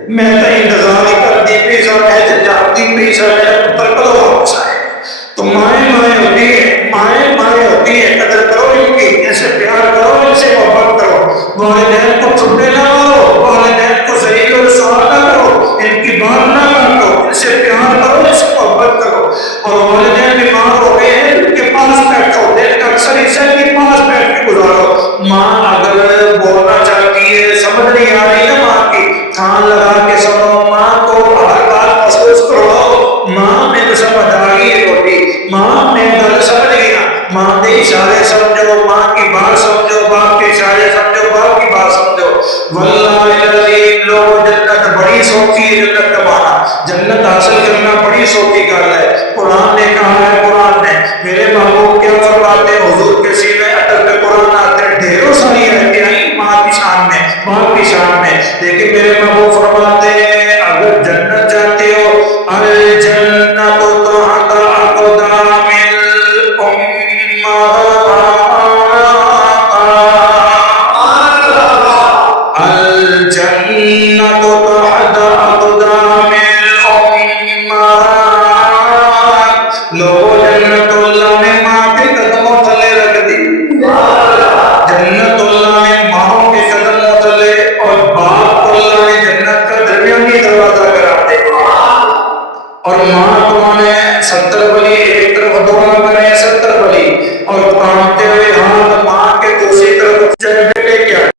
میں تے انتظار ہی کرتی پئی سا، میں تے جاگتی پئی سا، میرا پتر کدو واپس آئے، تو مائیں ہوتی ہے، مائیں ہوتی ہے، قدر کرو ان کی، ان سے پیار کرو، ان سے محبت کرو، والدین کو چھوٹے نہ کرو، والدین کو ذلیل و رسوا نہ کرو، ان کی بات نہ کاٹو، ان سے پیار کرو، ان سے محبت کرو، اور والدین بیمار ہو گئے ہیں ان کے پاس بیٹھو، دن کا اکثر حصہ کے پاس بیٹھ کے گزارو، ماں اگر بولنا چاہتی ہے سمجھ نہیں آ رہی نا ماں کی، کان لگا کے سنو، ماں کو ہر بات محسوس کرو، ماں میں تو سمجھ آ گئی ہے روٹی، ماں میں گل سمجھ گیا، ماں کے اشارے سمجھو، ماں کی بات سمجھو، باپ کے اشارے سمجھو، باپ کی بات سمجھو، واللہ العظیم لوگ جنت بڑی سوچی ہے، جنت کمانا، جنت حاصل کرنا بڑی سوچی گل ہے، قرآن نے کہا ہے، قرآن نے میرے محبوب کیا فرماتے ہیں، حضور کے سینے اٹل پہ قرآن آتے ہیں، ڈھیروں ساری آیتیں آئی ماں کی شان میں، باپ کی شان میں، لیکن میرے محبوب فرماتے